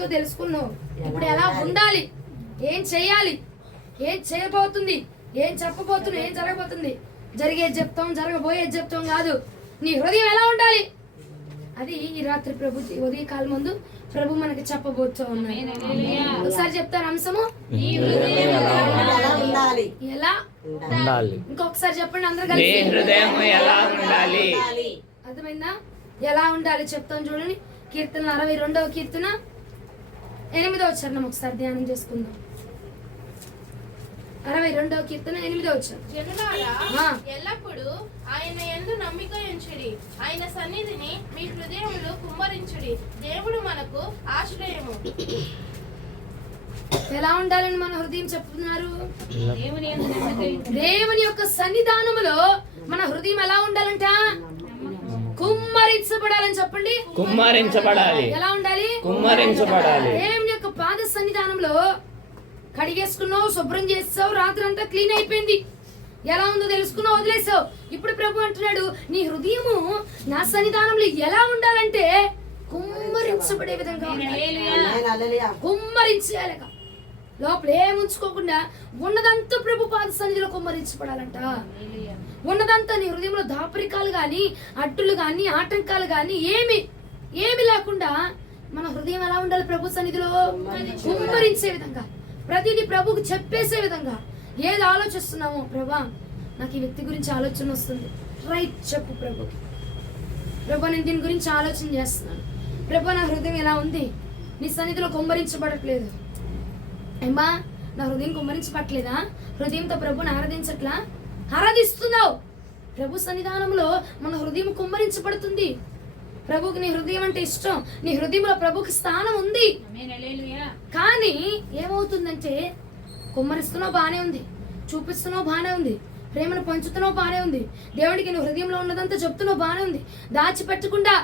ఉందో తెలుసుకున్నావు. ఇప్పుడు ఎలా ఉండాలి, ఏం చేయాలి, ఏం చేయబోతుంది, ఏం చెప్పబోతుంది, ఏం జరగబోతుంది, జరిగేది చెప్తాం, జరగబోయేది చెప్తాం కాదు. నీ హృదయం ఎలా ఉండాలి అది ఈ రాత్రి ప్రభు ఉదయకాలం ముందు ప్రభు మనకి చెప్పబోతూ ఉన్నాడు. ఒకసారి చెప్తాను అంశము ఎలా ఉండాలి. ఇంకొకసారి చెప్పండి అందరూ కలిసి. అర్థమైందా? ఎలా ఉండాలి చెప్తాను చూడండి. కీర్తన 62వ కీర్తన 8వ చరణం ఒకసారి ధ్యానం చేసుకుందాం. 62వ కీర్తన 8వ చరణం. జనులారా ఎల్లప్పుడూ ఆయన యందు నమ్మిక ఉంచుడి, ఆయన సన్నిధిని మీ హృదయములు కుమ్మరించుడి. దేవుడు మనకు ఆశ్రయము. ఎలా ఉండాలని మన హృదయం చెప్తున్నారు? దేవుని యొక్క సన్నిధానములో మన హృదయం ఎలా ఉండాలంట? కుమ్మరించబడాలని చెప్పండి. కుమ్మరించబడాలి. ఎలా ఉండాలి? కుమ్మరించబడాలి. దేవుని యొక్క పాద సన్నిధానంలో కడిగేసుకున్నావు, శుభ్రం చేసావు, రాత్రి అంతా క్లీన్ అయిపోయింది, ఎలా ఉందో తెలుసుకున్నావు, వదిలేసావు. ఇప్పుడు ప్రభు అంటున్నాడు నీ హృదయము నా సన్నిధానంలో ఎలా ఉండాలంటే కుమ్మరించబడే విధంగా కుమ్మరించాలి. లోపల ఏముంచుకోకుండా ఉన్నదంతా ప్రభు పాద సన్నిధిలో కుమ్మరించబడాలంట. ఉన్నదంతా నీ హృదయంలో దాపరికాలు గాని, అడ్డులు గాని, ఆటంకాలు గాని ఏమి లేకుండా మన హృదయం ఎలా ఉండాలి? ప్రభు సన్నిధిలో కుమ్మరించే విధంగా, ప్రతిదీ ప్రభుకు చెప్పేసే విధంగా. ఏది ఆలోచిస్తున్నామో, ప్రభా నాకు ఈ వ్యక్తి గురించి ఆలోచన వస్తుంది, రైట్ చెప్పు ప్రభుకి. ప్రభా నేను దీని గురించి ఆలోచన చేస్తున్నాను, ప్రభా నా హృదయం ఎలా ఉంది, నీ సన్నిధిలో కుమ్మరించబడట్లేదు. ఏమా నా హృదయం కుమ్మరించబట్లేదా? హృదయంతో ప్రభుని ఆరాధించట్లా? ఆరాధిస్తున్నావు. ప్రభు సన్నిధానంలో మన హృదయం కుమ్మరించబడుతుంది. ప్రభుకి నీ హృదయం అంటే ఇష్టం, నీ హృదయంలో ప్రభుకి స్థానం ఉంది. కానీ ఏమవుతుందంటే కుమ్మరిస్తున్నావు బానే ఉంది, చూపిస్తున్నావు బానే ఉంది, ప్రేమను పంచుతున్నావు బానే ఉంది, దేవుడికి నీ హృదయంలో ఉన్నదంతా చెప్తున్నావు బానే ఉంది, దాచిపెట్టకుండా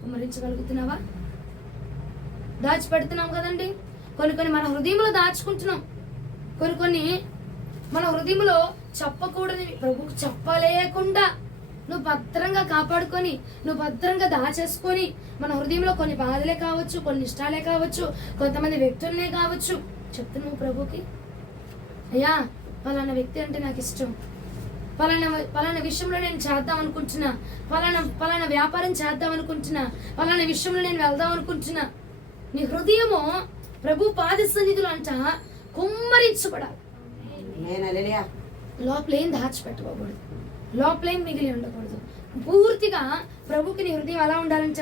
కుమ్మరించగలుగుతున్నావా? దాచిపెడుతున్నాం కదండి. కొన్ని మన హృదయంలో దాచుకుంటున్నాం, కొన్ని మన హృదయంలో చెప్పకూడదు, ప్రభుకు చెప్పలేకుండా నువ్వు భద్రంగా కాపాడుకొని, నువ్వు భద్రంగా దాచేసుకొని, మన హృదయంలో కొన్ని బాధలే కావచ్చు, కొన్ని ఇష్టాలే కావచ్చు, కొంతమంది వ్యక్తులనే కావచ్చు, చెప్తున్నావు ప్రభుకి, అయ్యా పలానా వ్యక్తి అంటే నాకు ఇష్టం, పలానా విషయంలో నేను చేద్దాం అనుకుంటున్నా, పలానా వ్యాపారం చేద్దాం అనుకుంటున్నా, పలానా విషయంలో నేను వెళ్దాం అనుకుంటున్నా. నీ హృదయము ప్రభు పాద సన్నిధిలో అంట కుమ్మరించబడాలి. లోపలేం దాచిపెట్టుకోకూడదు, లోపలేం మిగిలి ఉండకూడదు. పూర్తిగా ప్రభుకి నీ హృదయం ఎలా ఉండాలంట?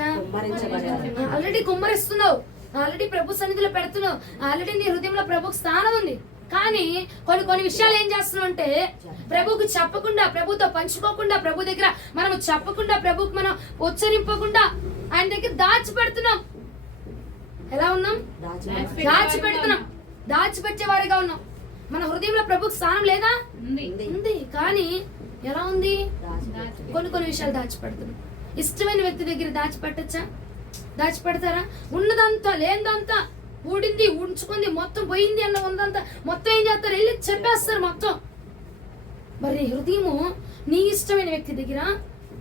ఆల్రెడీ కుమ్మరిస్తున్నావు, ఆల్రెడీ ప్రభు సన్నిధిలో పెడుతున్నావు, ఆల్రెడీ నీ హృదయంలో ప్రభుకి స్థానం ఉంది. కానీ కొన్ని విషయాలు ఏం చేస్తున్నావు అంటే ప్రభుకు చెప్పకుండా, ప్రభుతో పంచుకోకుండా, ప్రభు దగ్గర మనం చెప్పకుండా, ప్రభుకు మనం ఉచ్చరింపకుండా ఆయన దగ్గర దాచిపెడుతున్నాం. ఎలా ఉన్నాం? దాచిపెడుతున్నాం, దాచిపెట్టే వారిగా ఉన్నాం. మన హృదయంలో ప్రభుకు స్థానం లేదా? ఉంది. కానీ ఎలా ఉంది? కొన్ని విషయాలు దాచిపెడుతున్నాం. ఇష్టమైన వ్యక్తి దగ్గర దాచిపెట్టచ్చా? దాచిపెడతారా? ఉన్నదంతా లేదంతా, ఊడింది ఉంచుకుంది, మొత్తం పోయింది అన్న ఉన్నదంతా మొత్తం ఏం చేస్తారు? వెళ్ళి చెప్పేస్తారు మొత్తం. మరి నీ హృదయము నీ ఇష్టమైన వ్యక్తి దగ్గర,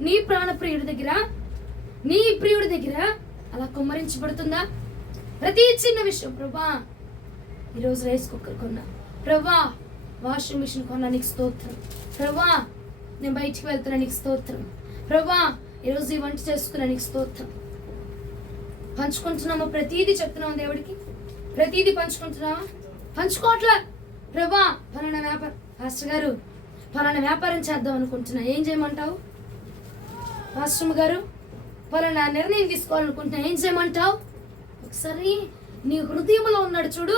నీ ప్రాణప్రియుడి దగ్గర, నీ ప్రియుడి దగ్గర అలా కుమ్మరించబడుతుందా? ప్రతి చిన్న విషయం, ప్రభా ఈరోజు రైస్ కుక్కర్ కొన్నా, ప్రభా వాషింగ్ మిషన్ కొన్నా, నీకు స్తోత్రం. ప్రభా నేను బయటికి వెళ్తున్నా, నీకు స్తోత్రం. ప్రభా ఈరోజు ఈ వంట చేసుకున్నా, నీకు స్తోత్రం. పంచుకుంటున్నామా? ప్రతిదీ చెప్తున్నామా దేవుడికి? ప్రతిదీ పంచుకుంటున్నావా? పంచుకోవట్లా. ప్రభా పలానా వ్యాపారం, పాస్టర్ గారు పలానా వ్యాపారం చేద్దాం అనుకుంటున్నా, ఏం చేయమంటావు? పాస్టర్ గారు పలానా నిర్ణయం తీసుకోవాలనుకుంటున్నా, ఏం చేయమంటావు? ఒకసారి నీ హృదయంలో ఉన్నాడు చూడు,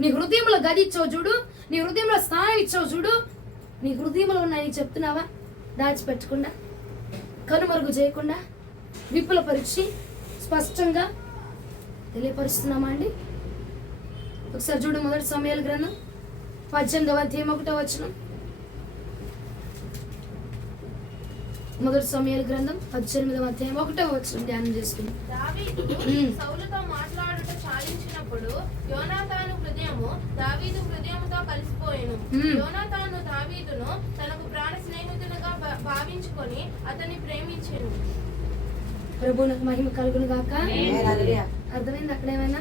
నీ హృదయంలో గది ఇచ్చావు చూడు, నీ హృదయంలో స్థానం ఇచ్చావు చూడు. నీ హృదయంలో ఉన్నాయని చెప్తున్నావా? దాచిపెట్టకుండా, కనుమరుగు చేయకుండా, విపుల పరీక్ష స్పష్టంగా తెలియపరుస్తున్నామా అండి? ఒకసారి చూడు, మొదటి సమయాల గ్రంథం 18వ అధ్యాయం 1వ వచనం. మొదటి సమయాల గ్రంథం 18వ అధ్యాయం 1వ వచనం ధ్యానం చేసుకుందాం. దావీదు సౌలుతో మాట్లాడుట చాలించినప్పుడు యోనాతాను హృదయము దావీదు హృదయముతో కలిసిపోయెను. యోనాతాను దావీదును తనకు ప్రాణ స్నేహితునిగా భావించుకొని అతన్ని ప్రేమించెను. ప్రభువునకు మహిమ కలుగును గాక. అర్థమైంది అక్కడ ఏమైనా?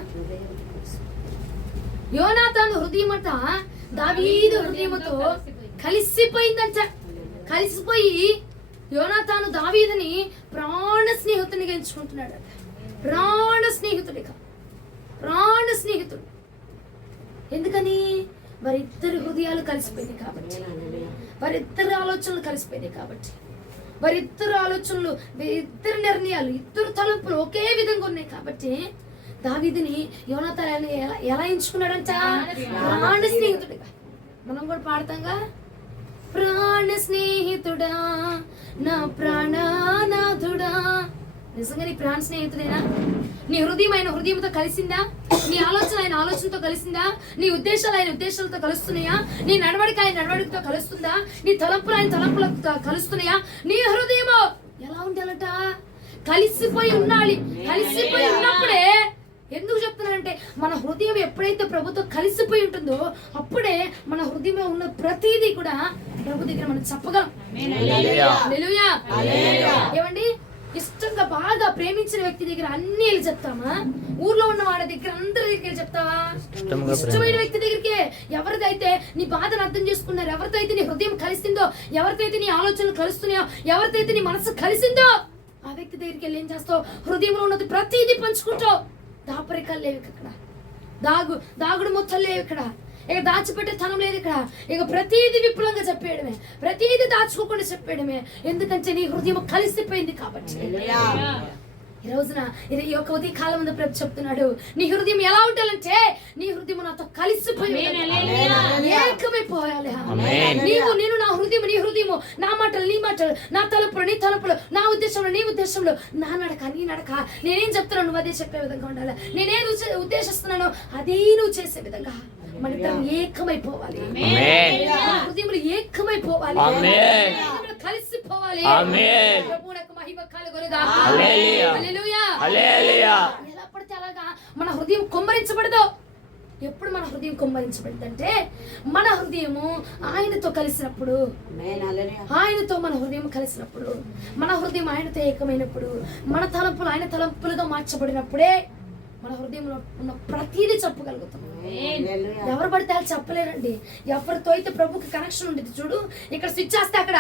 యోనాతాను హృదయమట దావీదు హృదయముతో కలిసిపోయిందంట. కలిసిపోయి యోనాతాను దావీదుని ప్రాణ స్నేహితునిగా ఎంచుకుంటున్నాడు. ప్రాణ స్నేహితుడు. ఎందుకని? వారిద్దరి హృదయాలు కలిసిపోయింది కాబట్టి, వారిద్దరి ఆలోచనలు కలిసిపోయినాయి కాబట్టి, వారిద్దరు ఆలోచనలు, ఇద్దరు నిర్ణయాలు, ఇద్దరు తలంపులు ఒకే విధంగా ఉన్నాయి కాబట్టి దావీదుని యోనాతాను ఎలా ఎంచుకున్నాడంట? ప్రాణ స్నేహితుడిగా. మనం కూడా పాడతాంగా, ప్రాణ స్నేహితుడా నా ప్రాణనాథుడా. నిజంగా నీ ప్రాణ స్నేహితుడేనా? నీ హృదయం ఆయన హృదయంతో కలిసిందా? నీ ఆలోచన ఆయన ఆలోచనతో కలిసిందా? నీ ఉద్దేశాలు ఆయన ఉద్దేశాలతో కలుస్తున్నాయా? నీ నడవడిక ఆయన నడవడికతో కలుస్తుందా? నీ తలంపులు ఆయన తలంపులతో కలుస్తున్నాయా? నీ హృదయమో ఎలా ఉండాలట? కలిసిపోయి ఉండాలి. కలిసిపోయి ఉన్నప్పుడే, ఎందుకు చెప్తున్నానంటే మన హృదయం ఎప్పుడైతే ప్రభుతో కలిసిపోయి ఉంటుందో అప్పుడే మన హృదయంలో ఉన్న ప్రతిదీ కూడా ప్రభు దగ్గర మనం చెప్పగలం. హల్లెలూయా. ఏమండి, ఇష్టంగా బాగా ప్రేమించిన వ్యక్తి దగ్గర అన్ని వెళ్ళి చెప్తామా? ఊర్లో ఉన్న వాళ్ళ దగ్గర అందరి దగ్గర చెప్తావా? ఇష్టమైన వ్యక్తి దగ్గరికి, ఎవరిదైతే నీ బాధను అర్థం చేసుకున్నారు, ఎవరితో అయితే నీ హృదయం కలిసిందో, ఎవరితో అయితే నీ ఆలోచనలు కలుస్తున్నాయో, ఎవరితో అయితే నీ మనసు కలిసిందో ఆ వ్యక్తి దగ్గరికి వెళ్ళి ఏం చేస్తావు? హృదయంలో ఉన్నది ప్రతిదీ పంచుకుంటావు. దాపరికాలు లేవు ఇక్కడ, దాగుడు ముచ్చలు లేవు ఇక్కడ, ఇక దాచిపెట్టే తనం లేదు ఇక్కడ. ఇక ప్రతిదీ విపులంగా చెప్పేయడమే, ప్రతిదీ దాచుకోకుండా చెప్పేయడమే. ఎందుకంటే నీ హృదయం కలిసిపోయింది కాబట్టి. ఈ రోజున ఇది ఈ యొక్క ఉదయ కాలం ముందు ప్రభు చెప్తున్నాడు, నీ హృదయం ఎలా ఉండాలంటే నీ హృదయం నాతో కలిసిపోయి ఏకమైపోయాలి. నేను నా హృదయం నీ హృదయము, నా మాటలు నీ మాటలు, నా తలుపులు నీ తలుపులు, నా ఉద్దేశంలో నీ ఉద్దేశంలో, నా నడక నీ నడక. నేనేం చెప్తున్నాను నువ్వు అదే చెప్పే విధంగా ఉండాలి. నేనేది ఉద్దేశిస్తున్నానో అదే నువ్వు చేసే విధంగా మన ఇద్దరం ఏకమైపోవాలి. హృదయములు ఏకమైపోవాలి, కలిసిపోవాలి. ప్రభువునకు మహిమ కలుగునుగా. ఎలా పడితే అలాగా మన హృదయం కుమ్మరించబడదు. ఎప్పుడు మన హృదయం కుమ్మరించబడిందంటే మన హృదయము ఆయనతో కలిసినప్పుడు, ఆయనతో మన హృదయం కలిసినప్పుడు, మన హృదయం ఆయనతో ఏకమైనప్పుడు, మన తలంపులు ఆయన తలంపులుగా మార్చబడినప్పుడే మన హృదయంలో ఉన్న ప్రతిదీ చెప్పగలుగుతాం. ఎవరు పడితే వాళ్ళు చెప్పలేరండి. ఎవరితో అయితే ప్రభుకి కనెక్షన్ ఉండేది చూడు, ఇక్కడ స్విచ్ చేస్తే అక్కడ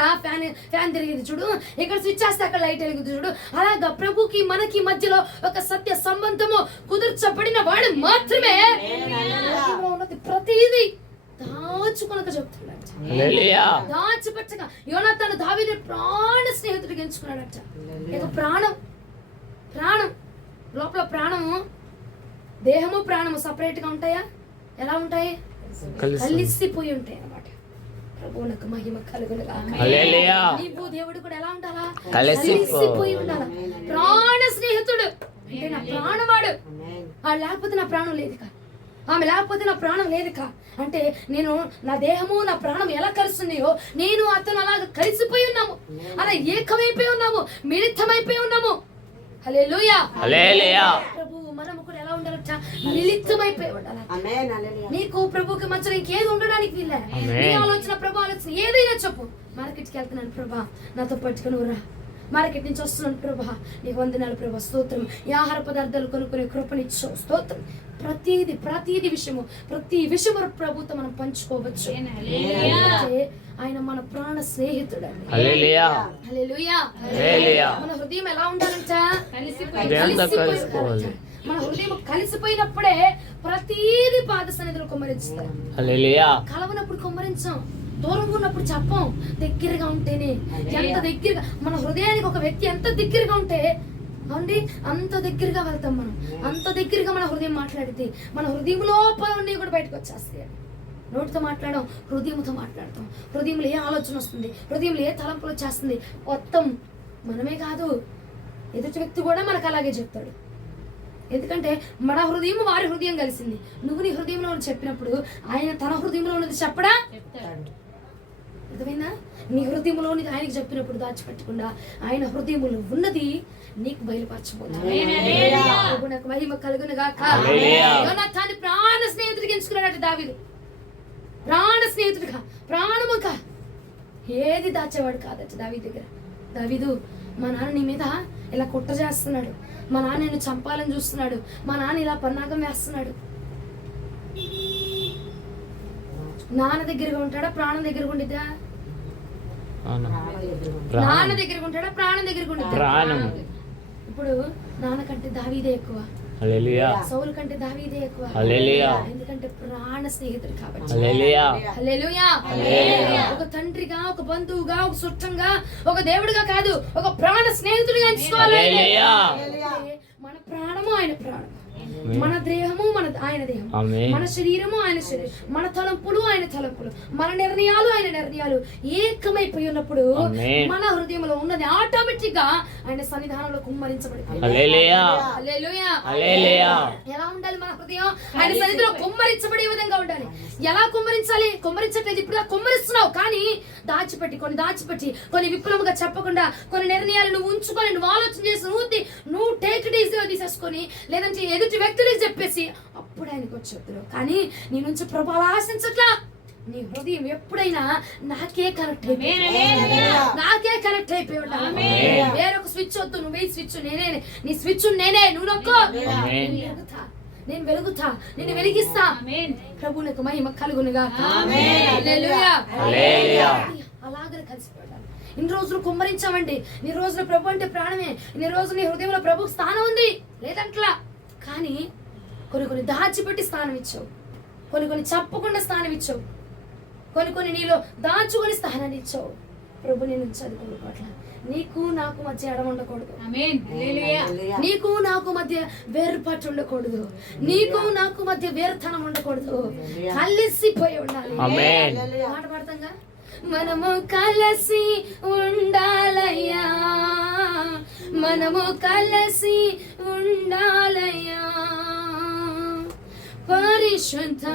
ఫ్యాన్ తిరిగేది చూడు, ఇక్కడ స్విచ్ చేస్తే అక్కడ లైట్ వెలుగుతుంది చూడు, అలాగా ప్రభుకి మనకి మధ్యలో ఒక సత్య సంబంధము కుదుర్చబడిన వాడు మాత్రమే ఉన్నది ప్రతిదీ దాచుకొనక చెప్తున్నాడు. దాచిపెట్టగా యోనాతాను దావీదు ప్రాణ స్నేహితుడిగా ఎంచుకున్నాడట. ఇక ప్రాణం లోపల ప్రాణము, దేహము ప్రాణము సపరేట్ గా ఉంటాయా? ఎలా ఉంటాయి? కలిసిపోయి ఉంటాయి అన్నమాట. ప్రభువునకు మహిమ కలుగునుగా. నీవు దేవుడు కూడా ఎలా ఉండాలా? కలిసిపోయి ఉండాలా. ప్రాణ స్నేహితుడు అంటే నా ప్రాణవాడు. లేకపోతే నా ప్రాణం లేదుకా, ఆమె లేకపోతే నా ప్రాణం లేదుకా అంటే నేను, నా దేహము నా ప్రాణం ఎలా కలుస్తున్నాయో నేను అతను అలాగ కలిసిపోయి ఉన్నాము, అలా ఏకమైపోయి ఉన్నాము, మిళితమైపోయి ఉన్నాము. హల్లెలూయా. ప్రభు మనము కూడా ఎలా ఉండాలంట? మిళితమైపోయి ఉండాలి. నీకు ప్రభుకి మధ్యలో ఇంకేది ఉండడానికి వీలే. నీ ఆలోచన ప్రభు ఆలోచన ఏదైనా చెప్పు. మార్కెట్కి వెళ్తున్నాను ప్రభా, నాతో పట్టుకుని రా. మార్కెట్ నుంచి వస్తున్నాను ప్రభా, నీకు వందనాలు ప్రభా, స్తోత్రం. ఈ ఆహార పదార్థాలు కొనుక్కునే కృపనిచ్చావు, స్తోత్రం. ప్రతి విషయము ప్రభుతో మనం పంచుకోవచ్చు. ఆయన మన ప్రాణ స్నేహితుడు. మన హృదయం ఎలా ఉండాలంట? మన హృదయం కలిసిపోయినప్పుడే ప్రతిదీ పాద సన్నిధిలో కుమ్మరించుతాం. కలవనప్పుడు కుమ్మరించాం, దూరంగా ఉన్నప్పుడు చెప్పం. దగ్గరగా ఉంటేనే, ఎంత దగ్గరగా మన హృదయానికి ఒక వ్యక్తి ఎంత దగ్గరగా ఉంటే అండి అంత దగ్గరగా వెళ్తాం మనం. అంత దగ్గరగా మన హృదయం మాట్లాడితే మన హృదయం లోపల ఉన్నవి కూడా బయటకు వచ్చేస్తాయి. నోటితో మాట్లాడడం, హృదయంతో మాట్లాడతాం. హృదయంలో ఏ ఆలోచన వస్తుంది, హృదయంలో ఏ తలంపులు వచ్చేస్తుంది మొత్తం మనమే కాదు, ఎదుటి వ్యక్తి కూడా మనకు అలాగే చెప్తాడు. ఎందుకంటే మన హృదయం వారి హృదయం కలిసింది. నువ్వు నీ హృదయంలో చెప్పినప్పుడు ఆయన తన హృదయంలో ఉన్నది చెప్పడా? అర్థమైందా? నీ హృదయంలోని ఆయనకి చెప్పినప్పుడు దాచిపెట్టకుండా ఆయన హృదయంలో ఉన్నది నీకు బయలుపరచబోతుంది. నాకు మహిమ కలుగునుగాక. యోనాతాను ప్రాణ స్నేహితుడికి ఎంచుకున్నాడట దావీదు. ప్రాణ స్నేహితుడిగా, ప్రాణముగా ఏది దాచేవాడు కాదట దావీదు దగ్గర. దావీదు మా నాన్న నీ మీద ఇలా కుట్ర చేస్తున్నాడు, మా నాన్న నిన్ను చంపాలని చూస్తున్నాడు, మా నాన్న ఇలా పన్నాగం వేస్తున్నాడు. నాన్న దగ్గరగా ఉంటాడా, ప్రాణం దగ్గరగా ఉండిద్దా? నాన్న దగ్గరగా ఉంటాడా, ప్రాణం దగ్గరగా ఉండిద్దా? ప్రాణం. ఇప్పుడు నాన్న కంటే దావీదే ఎక్కువ, హల్లెలూయా, సౌలు కంటే దావీదే ఎక్కువ. హల్లెలూయా. ఎందుకంటే ప్రాణ స్నేహితుడు కాబట్టి. హల్లెలూయా. హల్లెలూయా. హల్లెలూయా. ఒక తండ్రిగా, ఒక బంధువుగా, ఒక చుట్టంగా, ఒక దేవుడిగా కాదు, ఒక ప్రాణ స్నేహితుడిగా ఎంచుకోవాలి. హల్లెలూయా. అంటే మన ప్రాణము ఆయన ప్రాణం, మన దేహము ఆయన దేహం, ఆమేన్. మన శరీరము ఆయన శరీరం, మన తలంపులు ఆయన తలంపులు, మన నిర్ణయాలు ఆయన నిర్ణయాలు ఏకమైపోయి ఉన్నప్పుడు ఆమేన్. మన హృదయంలో ఉన్నది ఆటోమేటిక్ గా ఆయన సన్నిధానంలో కుమ్మరించబడిపోయింది. హల్లెలూయా. హల్లెలూయా. హల్లెలూయా. ఎలా ఉండాలి మన హృదయం? ఆయన సన్నిధిలో కుమ్మరించబడే విధంగా ఉండాలి. ఎలా కుమ్మరించాలి? కుమ్మరించట్లేదు, ఇప్పుడు కుమ్మరిస్తున్నావు కానీ దాచిపెట్టి కొన్ని విపులముగా చెప్పకుండా, కొన్ని నిర్ణయాలు నువ్వు ఉంచుకొని, నువ్వు ఆలోచన చేసి నువ్వు టేక్ ఇట్ ఈజీగా తీసేసుకొని, లేదంటే ఎదుటి వ్యక్తులకు చెప్పేసి అప్పుడు ఆయనకు వచ్చేద్దురు. కానీ నీ నుంచి ప్రభు అలా ఆశించట్లా. నీ హృదయం ఎప్పుడైనా నాకే కనెక్ట్ అయిపోయి ఉండాలి. వేరొక స్విచ్ వద్దు, నువ్వే స్విచ్ నేనే, నీ స్విచ్ నేనే, నువ్వు నొక్కో. నేను వెలుగుతా, నేను వెలిగిస్తా. ప్రభువునకు మహిమ కలుగునుగా. అలాగే కలిసిపోయాడు. ఇన్ని రోజులు కుమ్మరించామండి, ఇన్ని రోజులు ప్రభు అంటే ప్రాణమే, ఇన్ని రోజులు నీ హృదయంలో ప్రభు స్థానం ఉంది లేదంట్లా. కానీ కొన్ని దాచిపెట్టి స్థానం ఇచ్చావు, కొన్ని చెప్పకుండా స్థానం ఇచ్చావు, కొన్ని నీలో దాచుకొని స్థానాన్ని ఇచ్చావు. ప్రభు నేను చదువుకోవట్లా. నీకు నాకు మధ్య ఎడమ ఉండకూడదు, నీకు నాకు మధ్య వేరుపాటు ఉండకూడదు, నీకు నాకు మధ్య వేరుతనం ఉండకూడదు, కలిసిపోయి ఉండాలి. మాట పడతాంగా, మనము కలిసి ఉండాలయ్యా, మనము కలిసి ఉండాలయ్యా, పరిశుద్ధ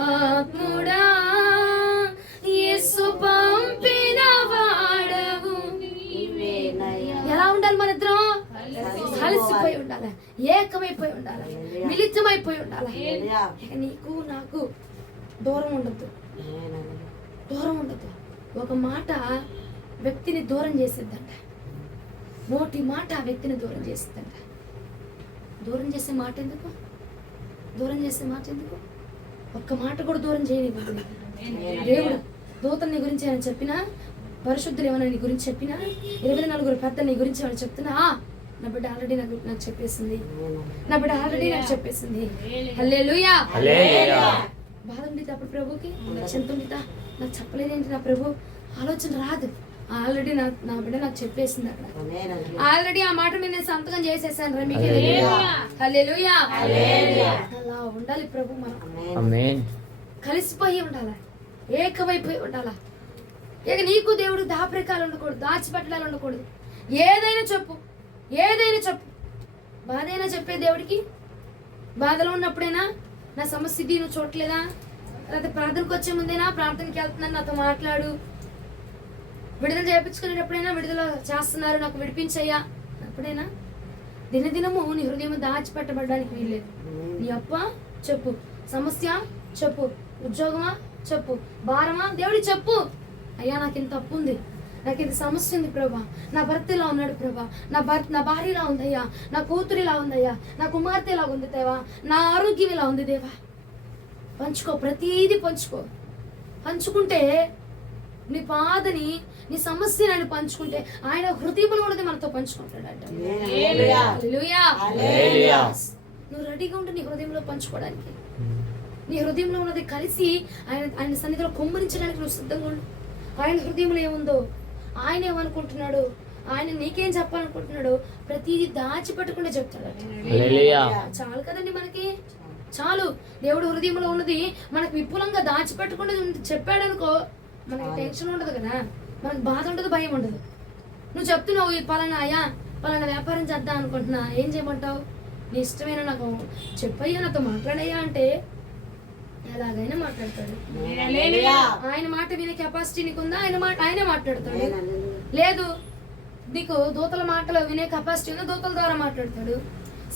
ఆత్ముడా యేసు పంపిన వాడవు. ఎలా ఉండాలి? మన ఇద్దరం కలిసిపోయి ఉండాలి, ఏకమైపోయి ఉండాలి, మిళితమైపోయి ఉండాలి. నీకు నాకు దూరం ఉండద్దు, దూరం ఉండదు. ఒక మాట వ్యక్తిని దూరం చేసిద్దంట, నోటి మాట వ్యక్తిని దూరం చేసిద్దంట. దూరం చేసే మాట ఎందుకు? దూరం చేసే మాట ఎందుకు? ఒక్క మాట కూడా దూరం చేయనివ్వదు. దేవుడు దూతని నీ గురించి ఏమైనా చెప్పినా, పరిశుద్ధులు ఏమైనా నీ గురించి చెప్పినా, 24 పెద్దలు నీ గురించి ఏమైనా చెప్తున్నా, నా బిడ్డ ఆల్రెడీ నాకు చెప్పేసింది, నా బిడ్డ ఆల్రెడీ నాకు చెప్పేసింది. హల్లెలూయా. బాధ ఉండిద్దా అప్పుడు ప్రభుకి? చింత ఉండిద్దా? నాకు చెప్పలేదేంటి నా ప్రభు? ఆలోచన రాదు. ఆల్రెడీ నా బిడ్డ నాకు చెప్పేసింది అక్కడ. ఆల్రెడీ ఆ మాట మీద నేను సంతకం చేసేసాను రా మీకు. హల్లెలూయా. అలా ఉండాలి ప్రభు. మనం కలిసిపోయి ఉండాలి, ఏకమైపోయి ఉండాలా. ఇక నీకు దేవుడు దాపరికాలు ఉండకూడదు, దాచిపెట్టడాలు ఉండకూడదు. ఏదైనా చెప్పు, ఏదైనా చెప్పు. బాధైనా చెప్పే దేవుడికి. బాధలో ఉన్నప్పుడైనా నా సమస్య ఇది నువ్వు చూడలేదా, లేకపోతే ప్రార్థనకు వచ్చే ముందేనా ప్రార్థనకి వెళ్తున్నాను నాతో మాట్లాడు. విడుదల చేయించుకునేటప్పుడైనా విడుదల చేస్తున్నారు నాకు విడిపించయ్యా అప్పుడైనా. దినదినము నీ హృదయం దాచిపెట్టబడడానికి వీల్లేదు. నీ అప్ప చెప్పు, సమస్య చెప్పు, ఉద్యోగమా చెప్పు, భారమా దేవుడి చెప్పు. అయ్యా నాకు ఇంత తప్పు ఉంది, నాకు ఇది సమస్య ఉంది ప్రభా, నా భర్త ఇలా ఉన్నాడు ప్రభా, నా భార్య ఇలా ఉందయ్యా, నా కూతురు ఇలా ఉందయ్యా, నా కుమార్తె ఇలా ఉంది దేవా, నా ఆరోగ్యం ఇలా ఉంది దేవా. పంచుకో, ప్రతీది పంచుకో. పంచుకుంటే నీ బాధని, నీ సమస్యని ఆయన పంచుకుంటే ఆయన హృదయంలో ఉన్నది మనతో పంచుకుంటాడంట. నువ్వు రెడీగా ఉంటే నీ హృదయంలో పంచుకోవడానికి, నీ హృదయంలో ఉన్నది కలిసి ఆయన సన్నిధిలో కుమ్మరించడానికి నువ్వు సిద్ధంగా ఉండు. ఆయన హృదయంలో ఏముందో, ఆయన ఏమనుకుంటున్నాడు, ఆయన నీకేం చెప్పాలనుకుంటున్నాడు, ప్రతిదీ దాచిపెట్టకుండా చెప్తాడు. చాలు కదండి మనకి, చాలు. దేవుడు హృదయంలో ఉన్నది మనకు విపులంగా దాచిపెట్టకుండా చెప్పాడు అనుకో, మనకి టెన్షన్ ఉండదు కదా, మనకు బాధ ఉండదు, భయం ఉండదు. నువ్వు చెప్తున్నావు ఈ పలానా అయ్యా పలానా వ్యాపారం చేద్దాం అనుకుంటున్నా, ఏం చేయమంటావు? నీ ఇష్టమైన నాకు చెప్పయ్యా, నాతో మాట్లాడయ్యా అంటే ఎలాగైనా మాట్లాడతాడు. ఆయన మాట వినే కెపాసిటీ నీకుందా? ఆయనే మాట్లాడతాడు. లేదు నీకు దూతల మాటలు వినే కెపాసిటీ ఉందా? దూతల ద్వారా మాట్లాడతాడు.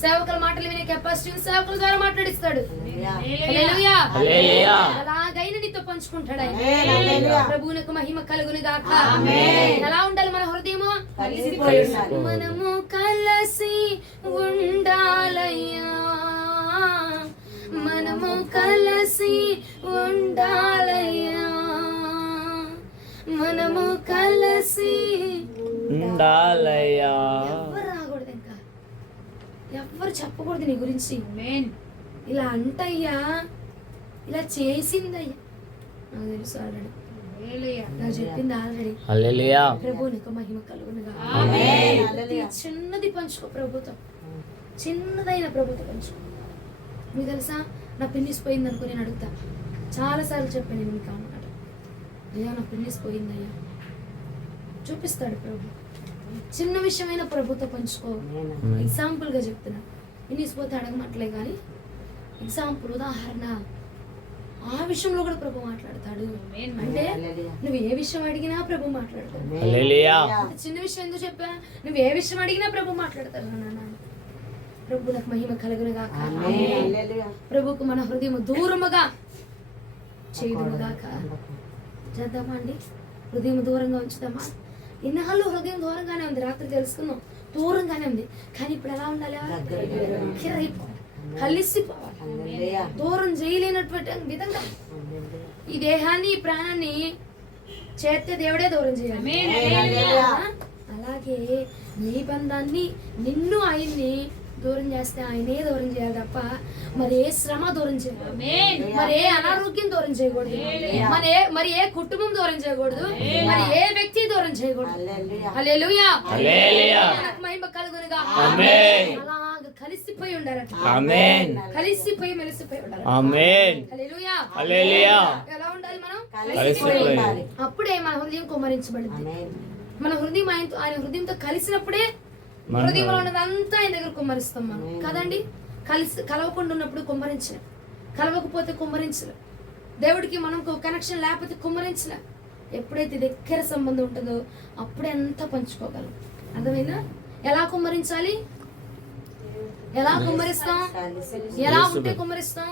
సేవకుల మాటలు వినే కెపాసిటీ సేవకుల ద్వారా మాట్లాడిస్తాడు. హల్లెలూయా. అలాగైనా నీతో పంచుకుంటాడు ఆయన. హల్లెలూయా. ప్రభువునకు మహిమ కలుగును గాక. ఆమేన్. ఎలా ఉండాలి మన హృదయము? కలిసిపోయి ఉండాలి. మనము కలిసి ఉండాలయ్యా, మనము కలిసి ఉండాలయ్యా, మనము కలిసి ఉండాలయ్యా. ఎవరు రాకూడదు, ఇంకా ఎవరు చెప్పకూడదు నీ గురించి. ఇలా అంటయ్యా, ఇలా చేసిందయ్యా, నాకు తెలుసు ఆల్రెడీ, నాకు చెప్పింది ఆల్రెడీ. హల్లెలూయా. ప్రభు నీకు మహిమ కలుగునుగా. ఆమేన్. ప్రతి చిన్నది పంచుకో ప్రభుత్వం, చిన్నదైన ప్రభుత్వం పంచుకో. మీకు తెలుసా, నా పిన్నిస్ పోయింది అనుకో, నేను అడుగుతా. చాలాసార్లు చెప్పాను నేను మీకు అన్నమాట, అయ్యా నా పిన్నిస్ పోయిందయ్యా, చూపిస్తాడు ప్రభు. చిన్న విషయమైన ప్రభుత్వం పంచుకో. ఎగ్జాంపుల్గా చెప్తున్నా, పిన్నిస్ పోతే అడగమట్లే కానీ ఎగ్జాంపుల్, ఉదాహరణ, ఆ విషయంలో కూడా ప్రభు మాట్లాడతాడు. అంటే నువ్వు ఏ విషయం అడిగినా ప్రభు మాట్లాడతాడు. హల్లెలూయా. అంత చిన్న విషయం ఎందుకు చెప్పా, నువ్వు ఏ విషయం అడిగినా ప్రభు మాట్లాడతాడు. నాన్న ప్రభు నాకు మహిమ కలుగునుగాక. ప్రభుకు మన హృదయం దూరముగా చేయుదునుగాక. చేద్దామా అండి, హృదయం దూరంగా ఉంచుదామా? ఇన్నాళ్ళు హృదయం దూరంగానే ఉంది, రాత్రి తెలుసుకున్నాం దూరంగానే ఉంది, కానీ ఇప్పుడు ఎలా ఉండాలి? కలిసిపోవాలి, దూరం చేయలేనటువంటి విధంగా. ఈ దేహాన్ని ఈ ప్రాణాన్ని చేస్తే దేవుడే దూరం చేయాలి. అలాగే నీ బంధాన్ని, నిన్ను ఆయన్ని దూరం చేస్తే ఆయనే దూరం చేయాలి తప్ప మరి ఏ శ్రమ దూరం చేయకూడదు, మరి ఏ అనారోగ్యం దూరం చేయకూడదు, మరి ఏ కుటుంబం దూరం చేయకూడదు, మరి ఏ వ్యక్తి దూరం చేయకూడదు. హల్లెలూయా. మనకు మహిమ కలుగునుగా. అలాగ కలిసిపోయి ఉండాలట. కలిసిపోయి మెలిసిపోయి ఉండాలి. హల్లెలూయా. ఎలా ఉండాలి మనం? కలిసిపోయి. అప్పుడే మన హృదయం కుమ్మరించబడింది. మన హృదయం ఆయన హృదయంతో కలిసినప్పుడే హృదయంలో ఉన్నదంతా ఆయన దగ్గర కుమ్మరిస్తాం మనం కదండి. కలవకుండా ఉన్నప్పుడు కుమ్మరించలే, కలవకపోతే కుమ్మరించలే, దేవుడికి మనకు కనెక్షన్ లేకపోతే కుమ్మరించలే. ఎప్పుడైతే దగ్గర సంబంధం ఉంటుందో అప్పుడే అంతా పంచుకోగలం. అర్థమైందా? ఎలా కుమ్మరించాలి? ఎలా కుమ్మరిస్తాం? ఎలా ఉంటే కుమ్మరిస్తాం?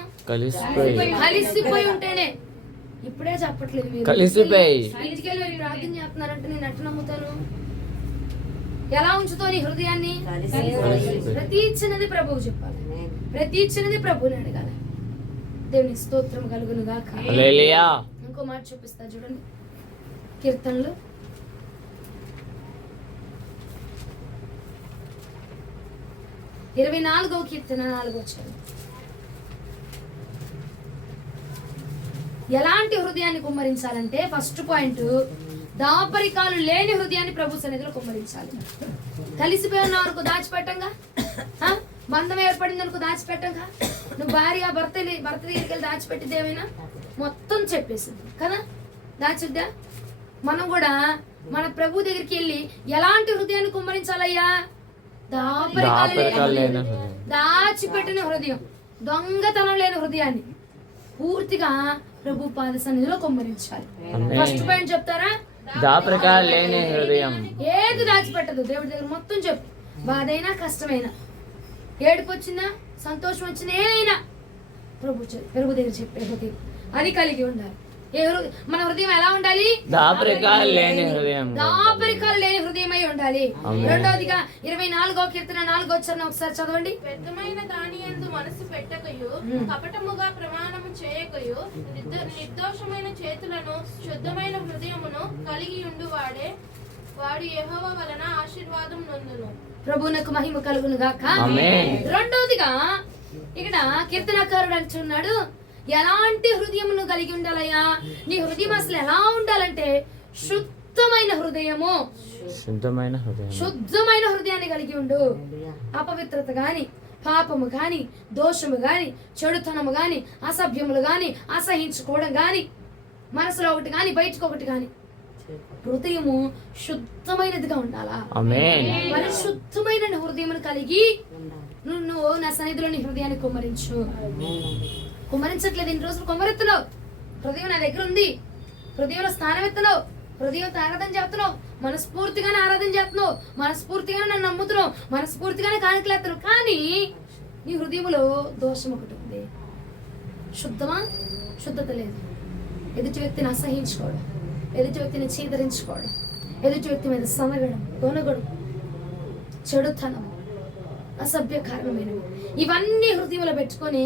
కలిసిపోయి ఉంటేనే. ఇప్పుడే చెప్పట్లేదు మీరు, ఇంటికి వెళ్ళి మీరు ప్రార్థన చేస్తున్నారంటే నేను ఎట్లా నమ్ముతాను? ఎలా ఉంచుతో నీ హృదయాన్ని? ప్రతి చిన్నది ప్రభువు చెప్పాలి, ప్రతి చిన్నది ప్రభువుని అడగాలి. దేవుని స్తోత్రం కలుగును గాక. ఇంకో మాట చూపిస్తా చూడండి, కీర్తనలు 24వ కీర్తన 4వ వచనం. ఎలాంటి హృదయాన్ని కుమ్మరించాలంటే ఫస్ట్ పాయింట్, దాపరికాలు లేని హృదయాన్ని ప్రభు సన్నిధిలో కుమ్మరించాలి. కలిసిపోయి ఉన్న వరకు దాచిపెట్టంగా, బంధం ఏర్పడింది అనుకో దాచిపెట్టంగా. నువ్వు భర్త దగ్గరికి వెళ్ళి దాచిపెట్టిద్ది ఏమైనా మొత్తం చెప్పేసింది కదా, దాచిద్దా? మనం కూడా మన ప్రభు దగ్గరికి వెళ్ళి ఎలాంటి హృదయాన్ని కుమ్మరించాలయ్యా? దాపరికాలు లేని, దాచిపెట్టిన హృదయం, దొంగతనం లేని హృదయాన్ని పూర్తిగా ప్రభు పాద సన్నిధిలో కుమ్మరించాలి. ఫస్ట్ పాయింట్ చెప్తారా? దాపరికాలు లేని హృదయం. ఏది దాచిపెట్టదు దేవుడి దగ్గర. మొత్తం చెప్పు, బాధైనా కష్టమైనా, ఏడుపు వచ్చిందా సంతోషం వచ్చిందా, ఏదైనా ప్రభు దగ్గర చెప్పే హృదయం అది కలిగి ఉండాలి. మన హృదయం ఎలా ఉండాలి? దాపరికాలు లేని హృదయం, దాపరికాలు లేని హృదయం అయి ఉండాలి. రెండవదిగా 24వ కీర్తన 4వ వచనం ఒకసారి చదవండి. వ్యర్థమైన దాని యందు మనసు పెట్టకయు, కపటముగా ప్రమాణము చేయకయు, నిర్దోషమైన చేతులను శుద్ధమైన హృదయమును కలిగి ఉండు వాడు యెహోవా వలన ఆశీర్వాదం నొందును. ప్రభువునకు మహిమ కలుగును గాక. రెండవదిగా ఇక్కడ కీర్తనకారుడు అంటున్నాడు, ఎలాంటి హృదయమును కలిగి ఉండాలయ్యా? నీ హృదయం అసలు ఎలా ఉండాలంటే శుద్ధమైన హృదయము, శుద్ధమైన హృదయాన్ని కలిగి ఉండు. అపవిత్రత గాని, పాపము గాని, దోషము గాని, చెడుతనము గాని, అసభ్యములు గాని, అసహించుకోవడం గాని, మనసులో ఒకటి గాని బయటకు ఒకటి గాని, హృదయము శుద్ధమైనదిగా ఉండాలా? పరిశుద్ధమైన హృదయమును కలిగి నువ్వు నా సన్నిధిలో నీ హృదయాన్ని కుమ్మరించు. కుమ్మరించట్లేదు, ఇన్ని రోజులు కుమ్మరెత్తున్నావు, హృదయం నా దగ్గర ఉంది, హృదయంలో స్థానం ఎత్తున్నావు, హృదయంతో ఆరాధన చేస్తున్నావు, మనస్ఫూర్తిగానే ఆరాధన చేస్తున్నావు, మనస్ఫూర్తిగానే నన్ను నమ్ముతున్నావు, మనస్ఫూర్తిగానే కానుకలేస్తున్నావు. కానీ నీ హృదయంలో దోషం ఒకటి ఉంది. శుద్ధమా? శుద్ధత లేదు. ఎదుటి వ్యక్తిని అసహించుకోవడం, ఎదుటి వ్యక్తిని చీదరించుకోవడం, ఎదుటి వ్యక్తి మీద సనగడం, కొనగడం, చెడుతనం, అసభ్య కారణమైనవి ఇవన్నీ హృదయంలో పెట్టుకొని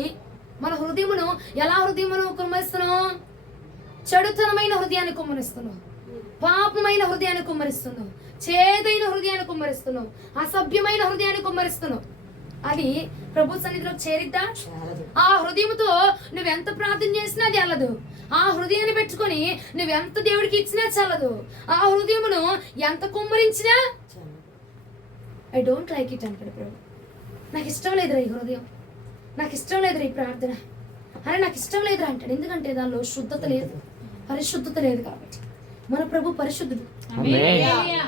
మన హృదయమును ఎలా హృదయమును కుమ్మరిస్తున్నావు? చెడుతనమైన హృదయాన్ని కుమ్మరిస్తున్నావు, పాపమైన హృదయాన్ని కుమ్మరిస్తున్నావు, చేదైన హృదయాన్ని కుమ్మరిస్తున్నావు, అసభ్యమైన హృదయాన్ని కుమ్మరిస్తున్నావు. అది ప్రభు సన్నిధిలో చేరిద్దా? ఆ హృదయంతో నువ్వెంత ప్రార్థన చేసినా అది అల్లదు. ఆ హృదయాన్ని పెట్టుకొని నువ్వెంత దేవుడికి ఇచ్చినా చల్లదు. ఆ హృదయమును ఎంత కుమ్మరించినా ఐ డోంట్ లైక్ ఇట్ అంటాడు ప్రభు. నాకు ఇష్టం లేదురా ఈ హృదయం, నాకు ఇష్టం లేదురా ఈ ప్రార్థన, అరే నాకు ఇష్టం లేదురా అంటాడు. ఎందుకంటే దానిలో శుద్ధత లేదు, పరిశుద్ధత లేదు. కాబట్టి మన ప్రభు పరిశుద్ధుడు.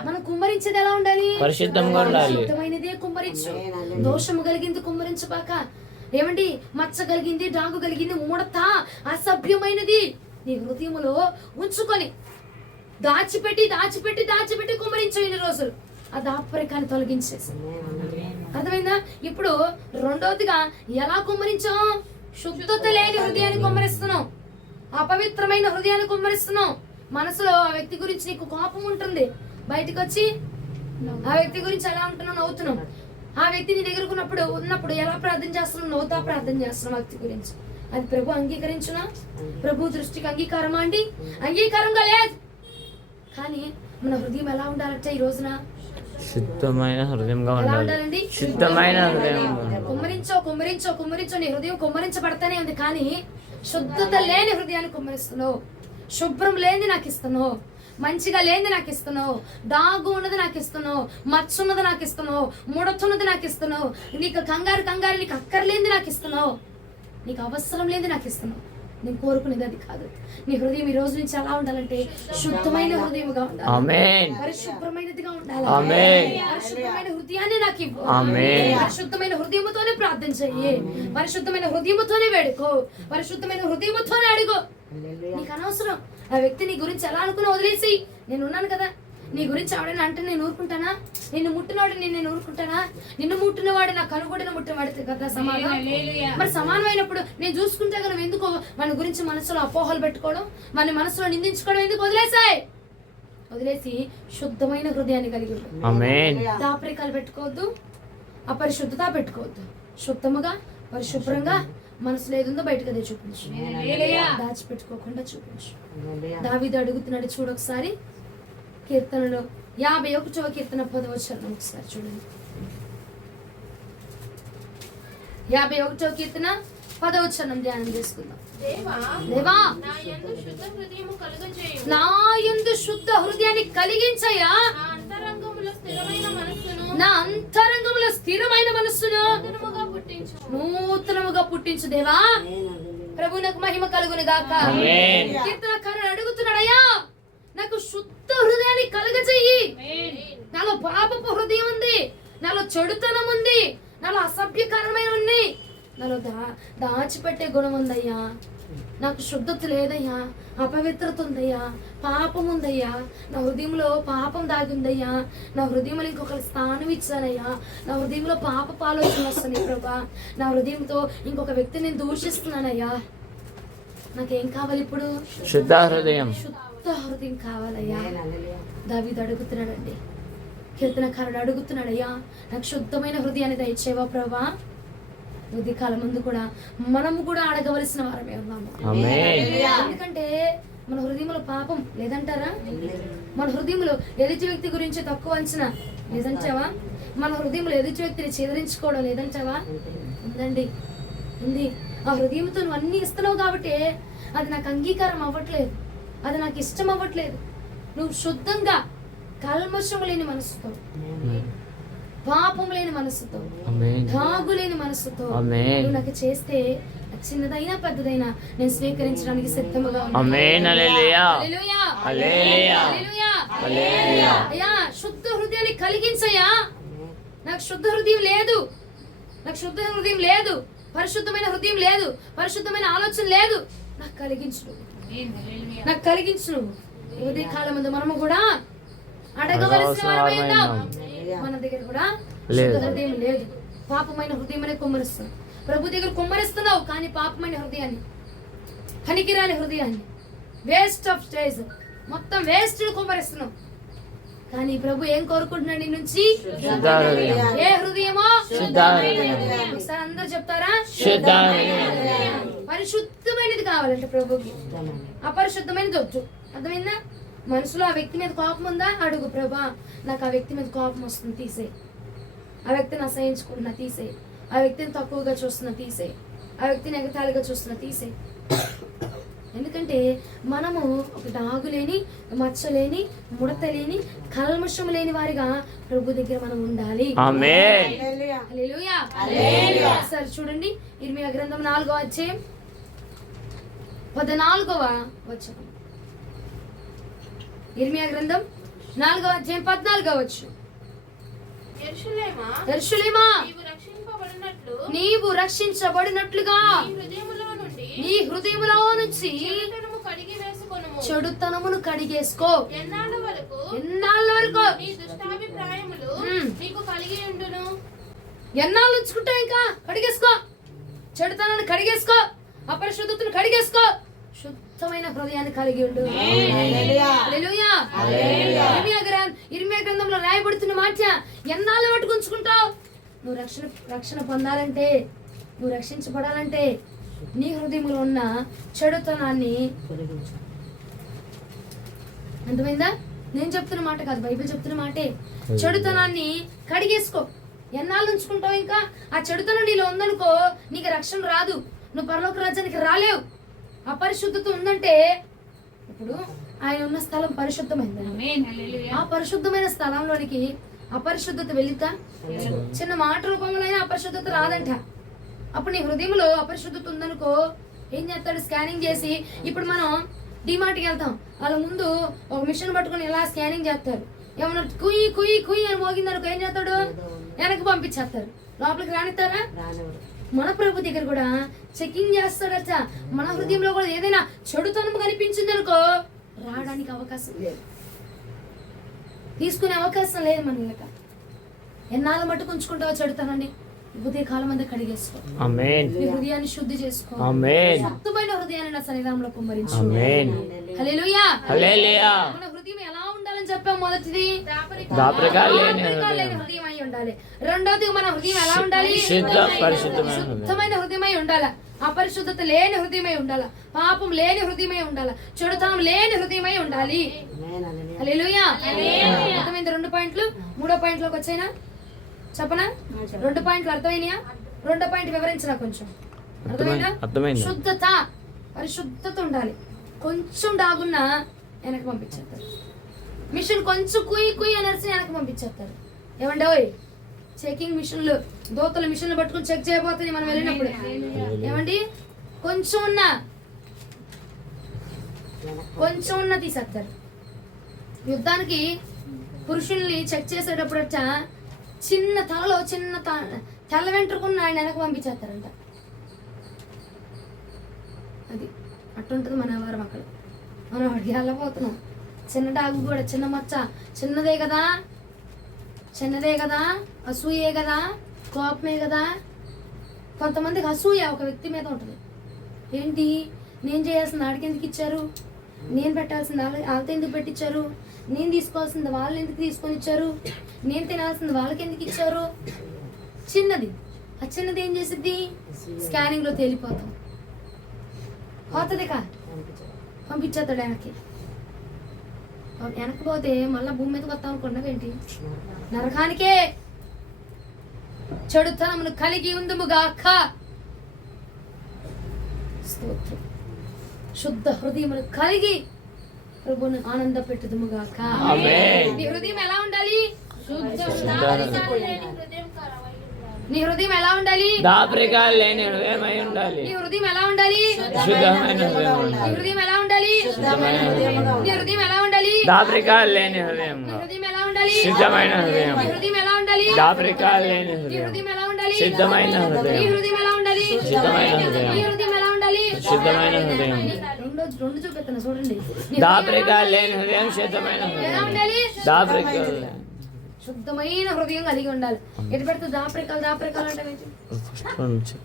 మనం కుమ్మరించేది ఎలా ఉండాలి? పరిశుద్ధంగా ఉండాలి. శుద్ధమైనదే కుమ్మరించు, దోషము కలిగింది కుమ్మరించబాక. ఏమండి, మచ్చ కలిగింది, డాగు కలిగింది, ముడత, అసభ్యమైనది నీ హృదయములో ఉంచుకొని దాచిపెట్టి దాచిపెట్టి దాచిపెట్టి కుమ్మరించు ఇన్ని రోజులు. ఆ దాపరికాన్ని తొలగించేసి, అర్థమైందా? ఇప్పుడు రెండవదిగా ఎలా కుమ్మరించాం? శుద్ధత లేని హృదయాన్ని కుమ్మరిస్తున్నాం, అపవిత్రమైన హృదయాన్ని కుమ్మరిస్తున్నాం. మనసులో ఆ వ్యక్తి గురించి నీకు కోపం ఉంటుంది, బయటకు వచ్చి ఆ వ్యక్తి గురించి ఎలా ఉంటున్నావు? నవ్వుతున్నావు. ఆ వ్యక్తి నీ దగ్గర ఉన్నప్పుడు ఎలా ప్రార్థన చేస్తున్నావు? నవ్వుతా ప్రార్థన చేస్తున్నావు వ్యక్తి గురించి. అది ప్రభు అంగీకరించునా? ప్రభు దృష్టికి అంగీకారమా అండి? అంగీకారంగా లేదు. కానీ మన హృదయం ఎలా ఉండాలంటే ఈ రోజున శుద్ధమైన హృదయంగా ఎలా ఉండాలి. ఉండాలండి? శుద్ధమైన హృదయం. కుమ్మరించో కుమ్మరించో కుమ్మరించో నీ హృదయం కుమ్మరించబడతానే ఉంది. కానీ శుద్ధత లేని హృదయాన్ని కుమ్మరిస్తున్నావు. శుభ్రం లేనిది నాకు ఇస్తున్నావు, మంచిగా లేనిది నాకు ఇస్తున్నావు, దాగు ఉన్నది నాకు ఇస్తున్నావు, మచ్చున్నది నాకు ఇస్తున్నావు, ముడతున్నది నాకు ఇస్తున్నావు, నీకు కంగారు నీకు అక్కర్లేనిది నాకు ఇస్తున్నావు, నీకు అవసరం లేనిది నాకు ఇస్తున్నావు. నేను కోరుకునేది అది కాదు. నీ హృదయం ఈ రోజు నుంచి ఎలా ఉండాలంటే శుద్ధమైన హృదయముగా ఉండాలి, ఆమేన్. పరిశుభ్రమైనదిగా ఉండాలి. ఆమేన్. పరిశుభ్రమైన హృదయాన్ని నాకు ఇవ్వు. ఆమేన్. పరిశుద్ధమైన హృదయముతోనే ప్రార్థన చెయ్యి, పరిశుద్ధమైన హృదయముతోనే వేడుకో, పరిశుద్ధమైన హృదయముతోనే అడుగు. నీకు అనవసరం ఆ వ్యక్తి నీ గురించి ఎలా అనుకున్నా వదిలేసి. నేను ఉన్నాను కదా, నీ గురించి ఆవిడని అంటే నేను ఊరుకుంటానా? నిన్ను ముట్టినవాడు నేను ఊరుకుంటానా? నిన్ను ముట్టినవాడు నా కనుగొడిన ముట్టినవాడితే కదా సమానం. మరి సమానమైనప్పుడు నేను చూసుకుంటే కదా, ఎందుకు మన గురించి మనసులో అపోహలు పెట్టుకోవడం, మన మనసులో నిందించుకోవడం ఎందుకు? వదిలేసి శుద్ధమైన హృదయాన్ని కలిగి ఉంటుంది. ఆమేన్. దాపరికాలు పెట్టుకోవద్దు, అపరిశుద్ధత పెట్టుకోవద్దు. శుద్ధముగా పరిశుభ్రంగా మనసులో ఏదుందో బయటకు అదే చూపించు, దాచిపెట్టుకోకుండా చూపించు. దావీదు అడుగుతున్నాడు చూడొకసారి, కీర్తనలో 51వ కీర్తన 10వ వచనం ఒకసారి చూడండి. 51వ కీర్తన 10వ వచనం ధ్యానం చేసుకుందాం. దేవా నా యందు శుద్ధ హృదయము కలుగజేయుము. నా యందు శుద్ధ హృదయాన్ని కలిగించయ్యా, నా అంతరంగములో స్థిరమైన మనస్సును నా అంతరంగంలో స్థిరమైన మనస్సును నూతనముగా పుట్టించుము. నూతనముగా పుట్టించు. దేవా ప్రభువునకు మహిమ కలుగును గాక. ఆమేన్. కీర్తనకారుడు అడుగుతున్నాడయ్యా, నాకు శుద్ధ హృదయాన్ని కలుగజేయి. నాలో పాపపు హృదయం ఉంది, నాలో చెడుతనం ఉంది, నాలో అసభ్యకరమైన ఉంది, నాలో దాచిపెట్టే గుణం ఉందయ్యా, నాకు శుద్ధత లేదయ్యా, అపవిత్రత ఉందయ్యా, పాపం ఉందయ్యా, నా హృదయంలో పాపం దాగి ఉందయ్యా, నా హృదయంలో ఇంకొకరి స్థానం ఇచ్చానయ్యా, నా హృదయంలో పాపపు ఆలోచనలు వస్తున్నాయి ప్రభా, నా హృదయంతో ఇంకొక వ్యక్తిని నేను దూషిస్తున్నానయ్యా. నాకేం కావాలి ఇప్పుడు? శుద్ధ హృదయం. శుద్ధ హృదయం కావాలయ్యా. దావీదు అడుగుతున్నాడండి, కీర్తనకారుడు అడుగుతున్నాడయ్యా, నాకు శుద్ధమైన హృదయాన్ని దయచేవా ప్రభా. ఉదయ కాలం ముందు కూడా మనము కూడా అడగవలసిన వారమే ఉన్నాము. ఆమేన్. ఎందుకంటే మన హృదయంలో పాపం లేదంటారా? మన హృదయంలో ఎదుటి వ్యక్తి గురించి తక్కువ అంచనా లేదంటావా? మన హృదయంలో ఎదుటి వ్యక్తిని చేదరించుకోవడం లేదంటావా? ఉందండి, ఉంది. ఆ హృదయంతో నువ్వు అన్ని ఇస్తున్నావు కాబట్టి అది నాకు అంగీకారం అవ్వట్లేదు, అది నాకు ఇష్టం అవ్వట్లేదు. నువ్వు శుద్ధంగా కల్మషం లేని మనసుతో, పాపం లేని మనసుతో, ఆమేన్. తాగు లేని మనసుతో ఆమేన్. నువ్వు నాకు చేస్తే చిన్నదైనా పెద్దదైనా నేను స్వీకరించడానికి సిద్ధముగా ఉన్నాను. ఆమేన్. హల్లెలూయా. హల్లెలూయా. హల్లెలూయా. హల్లెలూయా. హల్లెలూయా. అయ్యా శుద్ధ హృదయాన్ని కలిగించయ్యా. నాకు శుద్ధ హృదయం లేదు, నాకు శుద్ధ హృదయం లేదు, పరిశుద్ధమైన హృదయం లేదు, పరిశుద్ధమైన ఆలోచన లేదు. నాకు కలిగించు, నాకు కలిగించు. ఉదయ కాలం ముందు మనము కూడా అడగవలసిన వారమై ఉన్నాం. మన దగ్గర కూడా లేదు. శుద్ధ హృదయం లేదు. పాపమైన హృదయం అనేది కుమ్మరిస్తున్నాం. ప్రభు దగ్గర కుమ్మరిస్తున్నావు కానీ పాపమైన హృదయాన్ని, పనికిరాని హృదయాన్ని, వేస్ట్ ఆఫ్ స్టేజ్ మొత్తం వేస్ట్ కుమ్మరిస్తున్నావు. కానీ ప్రభు ఏం కోరుకుంటున్నాడు నీ నుంచి? శుద్ధ హృదయం. ఏ హృదయమో? శుద్ధ హృదయం. ఒకసారి అందరు చెప్తారా? శుద్ధ హృదయం. పరిశుద్ధమైనది కావాలంటే ప్రభుకి. అపరిశుద్ధమైనది వద్దు. అర్థమైందా? మనసులో ఆ వ్యక్తి మీద కోపం ఉందా? అడుగు, ప్రభా నాకు ఆ వ్యక్తి మీద కోపం వస్తుంది, తీసేయి. ఆ వ్యక్తిని అసహించుకుంటున్నా, తీసేయి. ఆ వ్యక్తిని తక్కువగా చూస్తున్నా, తీసేయి. ఆ వ్యక్తిని ఎగతాళిగా చూస్తున్నా, తీసేయి. ఎందుకంటే మనము ఒక డాగు లేని, మచ్చ లేని, ముడత లేని, కల్మషం లేని వారిగా ప్రభు దగ్గర మనం ఉండాలి. ఆమేన్. హల్లెలూయా. ఒకసారి చూడండి ఇర్మియా గ్రంథం 4వ అధ్యాయం 14వ వచనం. ఇర్మియా గ్రంథం 4వ అధ్యాయం 14వ వచనం. యెరూషలేమా, యెరూషలేమా, నీవు రక్షింపబడినట్లు నీవు రక్షించబడినట్లుగా నీ హృదయములో నుండి నీ హృదయములో నుంచి చెడుతనము కడిగి వేసుకొనుము. చెడుతనమును కడిగేసుకో. ఎన్నాళ్ళ వరకు ఎన్నాళ్ళ వరకు? నీ దుష్టాభిప్రాయములు నీకు కలిగి ఉండును. ఎన్నాళ్ళు ఉంచుకుంటావు? ఇంకా కడిగేసుకో. చెడుతనాన్ని కడిగేసుకో. అపరిశుద్ధతను కడిగేసుకో. శుద్ధమైన హృదయాన్ని కలిగి ఉండు. హల్లెలూయా. ఇర్మియా గ్రంథంలో రాయబడుతున్న మాట, ఎన్నాళ్ళ మట్టుకు ఉంచుకుంటావు? నువ్వు రక్షణ పొందాలంటే, నువ్వు రక్షించబడాలంటే నీ హృదయంలో ఉన్న చెడుతనాన్ని, అర్థమైందా? నేను చెప్తున్న మాట కాదు, బైబిల్ చెప్తున్న మాటే. చెడుతనాన్ని కడిగేసుకో. ఎన్నాళ్ళు ఉంచుకుంటావు? ఇంకా ఆ చెడుతనం నీలో ఉందనుకో, నీకు రక్షణ రాదు, నువ్వు పరలోక రాజ్యానికి రాలేవు. అపరిశుద్ధత ఉందంటే, ఇప్పుడు ఆయన ఉన్న స్థలం పరిశుద్ధమైందండి. ఆ పరిశుద్ధమైన స్థలంలోనికి అపరిశుద్ధత వెళ్ళిద్దా? చిన్న మాట రూపంలో అయినా అపరిశుద్ధత రాదంట. అప్పుడు నీ హృదయంలో అపరిశుద్ధత ఉందనుకో, ఏం చేస్తాడు? స్కానింగ్ చేసి, ఇప్పుడు మనం డిమార్ట్కి వెళ్తాం, వాళ్ళ ముందు ఒక మిషన్ పట్టుకుని ఇలా స్కానింగ్ చేస్తారు. ఏమన్నా కుయ్యి కుయ్యి కుయ్యి అని మోగిందనుకో, ఏం చేస్తాడు? వెనక్కి పంపించేస్తారు. లోపలికి రానిస్తారా? మన ప్రభు దగ్గర కూడా చెకింగ్ చేస్తాడట. మన హృదయంలో కూడా ఏదైనా చెడుతనం కనిపించింది అనుకో, రావడానికి అవకాశం లేదు, తీసుకునే అవకాశం లేదు మన లెక్క. ఎన్నాళ్ళ మట్టుకు ఉంచుకుంటావో చెడుతనాన్ని? ఉదయ కాలం అంతా కడిగేసుకో. ఆమేన్. నీ హృదయాన్ని శుద్ధి చేసుకో. ఆమేన్. శుద్ధమైన హృదయాన్ని నా సన్నిధానంలో కుమ్మరించు. ఆమేన్. హల్లెలూయా. హల్లెలూయా. మన హృదయం ఎలా ఉండాలని చెప్పాం? మొదటిది దాపరికాలు లేని లేని హృదయం అయి ఉండాలి. రెండోది మన హృదయం ఎలా ఉండాలి? పరిశుద్ధమైన శుద్ధమైన హృదయమై ఉండాలి. అపరిశుద్ధత లేని హృదయమై ఉండాలి. పాపం లేని హృదయమై ఉండాలి. చెడుతనం లేని హృదయమై ఉండాలి. హల్లెలూయా. అర్థమైంది? 2 పాయింట్లు. 3వ పాయింట్లోకి వచ్చాయినా చెప్పనా? 2 పాయింట్లు అర్థమైనయా? 2వ పాయింట్ వివరించరా కొంచెం. అర్థమైందా? అర్థమైంది. శుద్ధత, పరిశుద్ధత ఉండాలి. కొంచెం డాగున్నా వెనక్కి పంపించేస్తారు. మిషన్ కొంచెం కుయ్యి కుయ్యి అనేసి వెనక్కి పంపించేస్తారు. ఏమండి ఓయ్, చెకింగ్ మిషన్లు, దోతల మిషన్లు పట్టుకుని చెక్ చేయబోతుంది మనం వెళ్ళినప్పుడు. ఏమండి, కొంచెం ఉన్నా తీసేస్తారు. యుద్ధానికి పురుషుల్ని చెక్ చేసేటప్పుడు వచ్చా చిన్న తలలో చిన్న తెల్ల వెంట్రుకున్న ఆయన వెనక్కి పంపించేస్తారంట. అది అట్టుంటది మన వారం. అక్కడ మనం అడిగి వెళ్ళబోతున్నాం. చిన్న డాగు కూడా, చిన్న మచ్చ చిన్నదే కదా, అసూయే కదా, కోపమే కదా. కొంతమందికి అసూయ ఒక వ్యక్తి మీద ఉంటుంది. ఏంటి, నేను చేయాల్సింది ఆడికి ఎందుకు ఇచ్చారు, నేను పెట్టాల్సింది వాళ్ళతో ఎందుకు పెట్టించారు, నేను తీసుకోవాల్సింది వాళ్ళు ఎందుకు తీసుకొని ఇచ్చారు, నేను తినాల్సింది వాళ్ళకి ఎందుకు ఇచ్చారు. చిన్నది. ఆ చిన్నది ఏం చేసిద్ది? స్కానింగ్లో తేలిపోతాం. పోతుంది కా, పంపించేస్తాడు వెనక్కి. వెనక్కి పోతే మళ్ళీ భూమి మీదకి వస్తాం అనుకున్నావేంటి? నరకానికే. చెడుతనమును కలిగి ఉందుముగాక. స్తోత్రం. శుద్ధ హృదయమును కలిగి ప్రభువును ఆనంద పెట్టుదుముగాక. నీ హృదయం ఎలా ఉండాలి? నీ హృదయం ఎలా ఉండాలి? దాపరికాలు లేని హృదయమై ఉండాలి. నీ హృదయం ఎలా ఉండాలి? శుద్ధమైన హృదయం నీ ఉండాలి. హృదయం ఎలా ఉండాలి? నీ హృదయం ఎలా ఉండాలి? దాపరికాలు లేని హృదయం. నీ హృదయం ఎలా ఉండాలి? శుద్ధమైన హృదయం. నీ హృదయం ఎలా ఉండాలి? దాపరికాలు లేని నీ హృదయం. హృదయం ఎలా ఉండాలి? శుద్ధమైన నీ హృదయం. హృదయం ఎలా ఉండాలి? శుద్ధమైన హృదయం. నీ హృదయం ఎలా ఉండాలి? శుద్ధమైన హృదయం. రెండు చూపిస్తున్నా చూడండి. నీ దాపరికాలు లేని హృదయం శుద్ధమైన ఎలా హృదయం. ఉండాలి? దాపరికాలు శుద్ధమైన హృదయం కలిగి ఉండాలి. ఎటు పెడితే దాపరికాలు అంటే ఏంటి? ఫస్ట్ నుంచి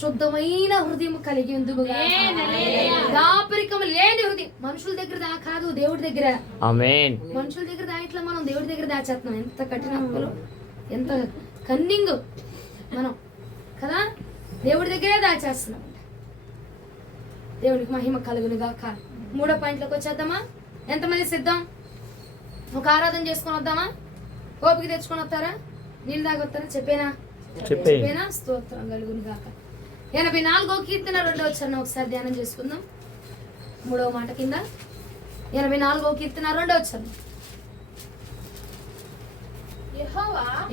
శుద్ధమైన హృదయం కలిగి ఉందుగా. దాపరికం లేని హృదయం మనుషుల దగ్గర కాదు, దేవుడి దగ్గర. ఆమేన్. మనుషుల దగ్గర దాయిట్లా మనం దేవుడి దగ్గర దాచేస్తున్నాం. ఎంత కఠినంలో, ఎంత కన్నింగ్ మనం కదా, దేవుడి దగ్గరే దాచేస్తున్నాం. దేవుడికి మహిమ కలుగును గాక. 3వ పాయింట్లోకి వచ్చేద్దామా? ఎంతమంది సిద్ధం? ఒక ఆరాధన చేసుకొని వద్దామా? ఓపిక తెచ్చుకొని వస్తారా? నీళ్ళు తాగొస్తారా? చెప్పేనా? స్తోత్రం కలుగును గాక. 84వ కీర్తన 2వ వచనం ఒకసారి ధ్యానం చేసుకుందాం. 3వ మాట కింద 84వ కీర్తన 2వ వచనం.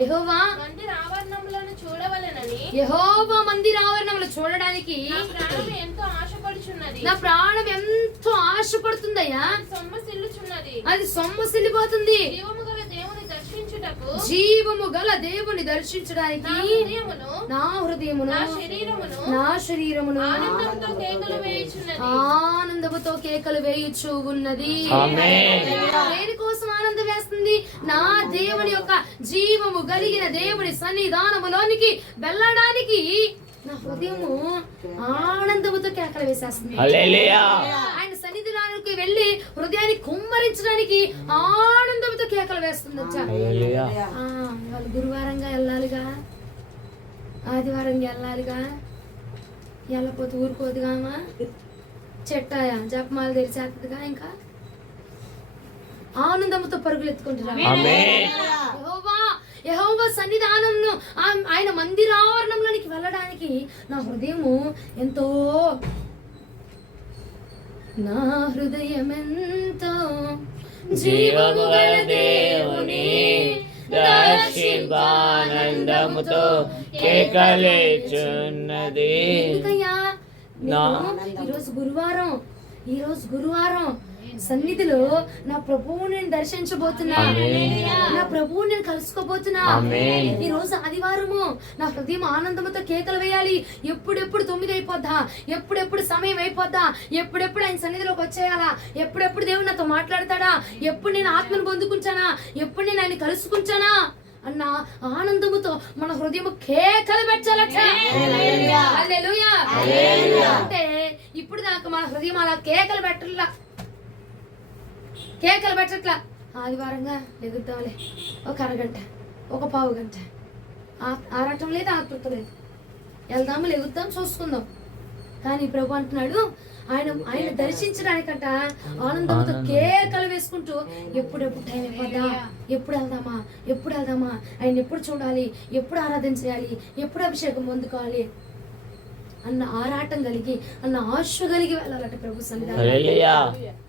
యెహోవా మందిర ఆవరణములను చూడవలెనని యెహోవా మందిర ఆవరణములు చూడడానికి నా ప్రాణం ఎంతో ఆశపడుచున్నది. నా ప్రాణం ఎంతో ఆశపడుతుందయ్యా. సొమ్మసిల్లుచున్నది. అది సొమ్మసిల్లిపోతుంది. జీవము గల దేవుని దర్శించడానికి నా హృదయమును నా శరీరమును ఆనందముతో కేకలు వేయుచు ఉన్నది. ఆమేన్. దేని కోసం ఆనందం వేస్తుంది? నా దేవుని యొక్క జీవము కలిగిన దేవుని సన్నిధానములోనికి వెళ్ళడానికి నా హృదయము ఆనందముతో కేకలు వేసేస్తుంది. హల్లెలూయా. ఆయన సన్నిధిలోకి వెళ్ళి హృదయాన్ని కుమ్మరించడానికి ఆనందంతో కేకలు వేస్తుంది. హల్లెలూయా. వాళ్ళు గురువారంగా వెళ్ళాలిగా, ఆదివారంగా వెళ్ళాలిగా, వెళ్ళపోతే ఊరుకోదుగామా, చెట్టాయా జపమాల తెరిచేస్తుందిగా. ఇంకా ఆనందంతో పరుగులు ఎత్తుకుంటున్నారు. యెహోవా సన్నిధానంను ఆయన మందిరావరణంలోనికి వెళ్ళడానికి నా హృదయము ఎంతో, నా హృదయం ఎంతో జీవము గల దేవుని దర్శింపానందముతో కేకలేచున్నది. ఎందుకయ్యా? ఈరోజు గురువారం సన్నిధిలో నా ప్రభువు నేను దర్శించబోతున్నా. నా ప్రభువు నేను కలుసుకోబోతున్నా. ఈ రోజు ఆదివారము నా హృదయం ఆనందంతో కేకలు వేయాలి. ఎప్పుడెప్పుడు 9 అయిపోద్దా, ఎప్పుడెప్పుడు సమయం అయిపోద్దా, ఎప్పుడెప్పుడు ఆయన సన్నిధిలోకి వచ్చేయాలా, ఎప్పుడెప్పుడు దేవుడు నాతో మాట్లాడతాడా, ఎప్పుడు నేను ఆత్మను పొందుకుంటానా, ఎప్పుడు నేను ఆయన కలుసుకుంటానా అన్న ఆనందముతో మన హృదయం కేకలు పెట్టాలట. హల్లెలూయా. అంటే ఇప్పుడు దాకా మన హృదయం అలా కేకలు పెట్టట్లా. ఆదివారంగా ఎగుద్దాంలే, ఒక అరగంట, ఒక పావు గంట, ఆరాటం లేదు, ఆతృత లేదు, వెళ్దాము, ఎగుద్దాం, చూసుకుందాం. కానీ ప్రభు అంటున్నాడు, ఆయన దర్శించడానికంట ఆనందంతో కేకలు వేసుకుంటూ ఎప్పుడెప్పుడు టైం అయిపోద్దా, ఎప్పుడు వెళ్దామా, ఆయన ఎప్పుడు చూడాలి, ఎప్పుడు ఆరాధన చేయాలి, ఎప్పుడు అభిషేకం పొందుకోవాలి అన్న ఆరాటం కలిగి, అన్న ఆశ కలిగి వెళ్ళాలట ప్రభు సన్నిధానం.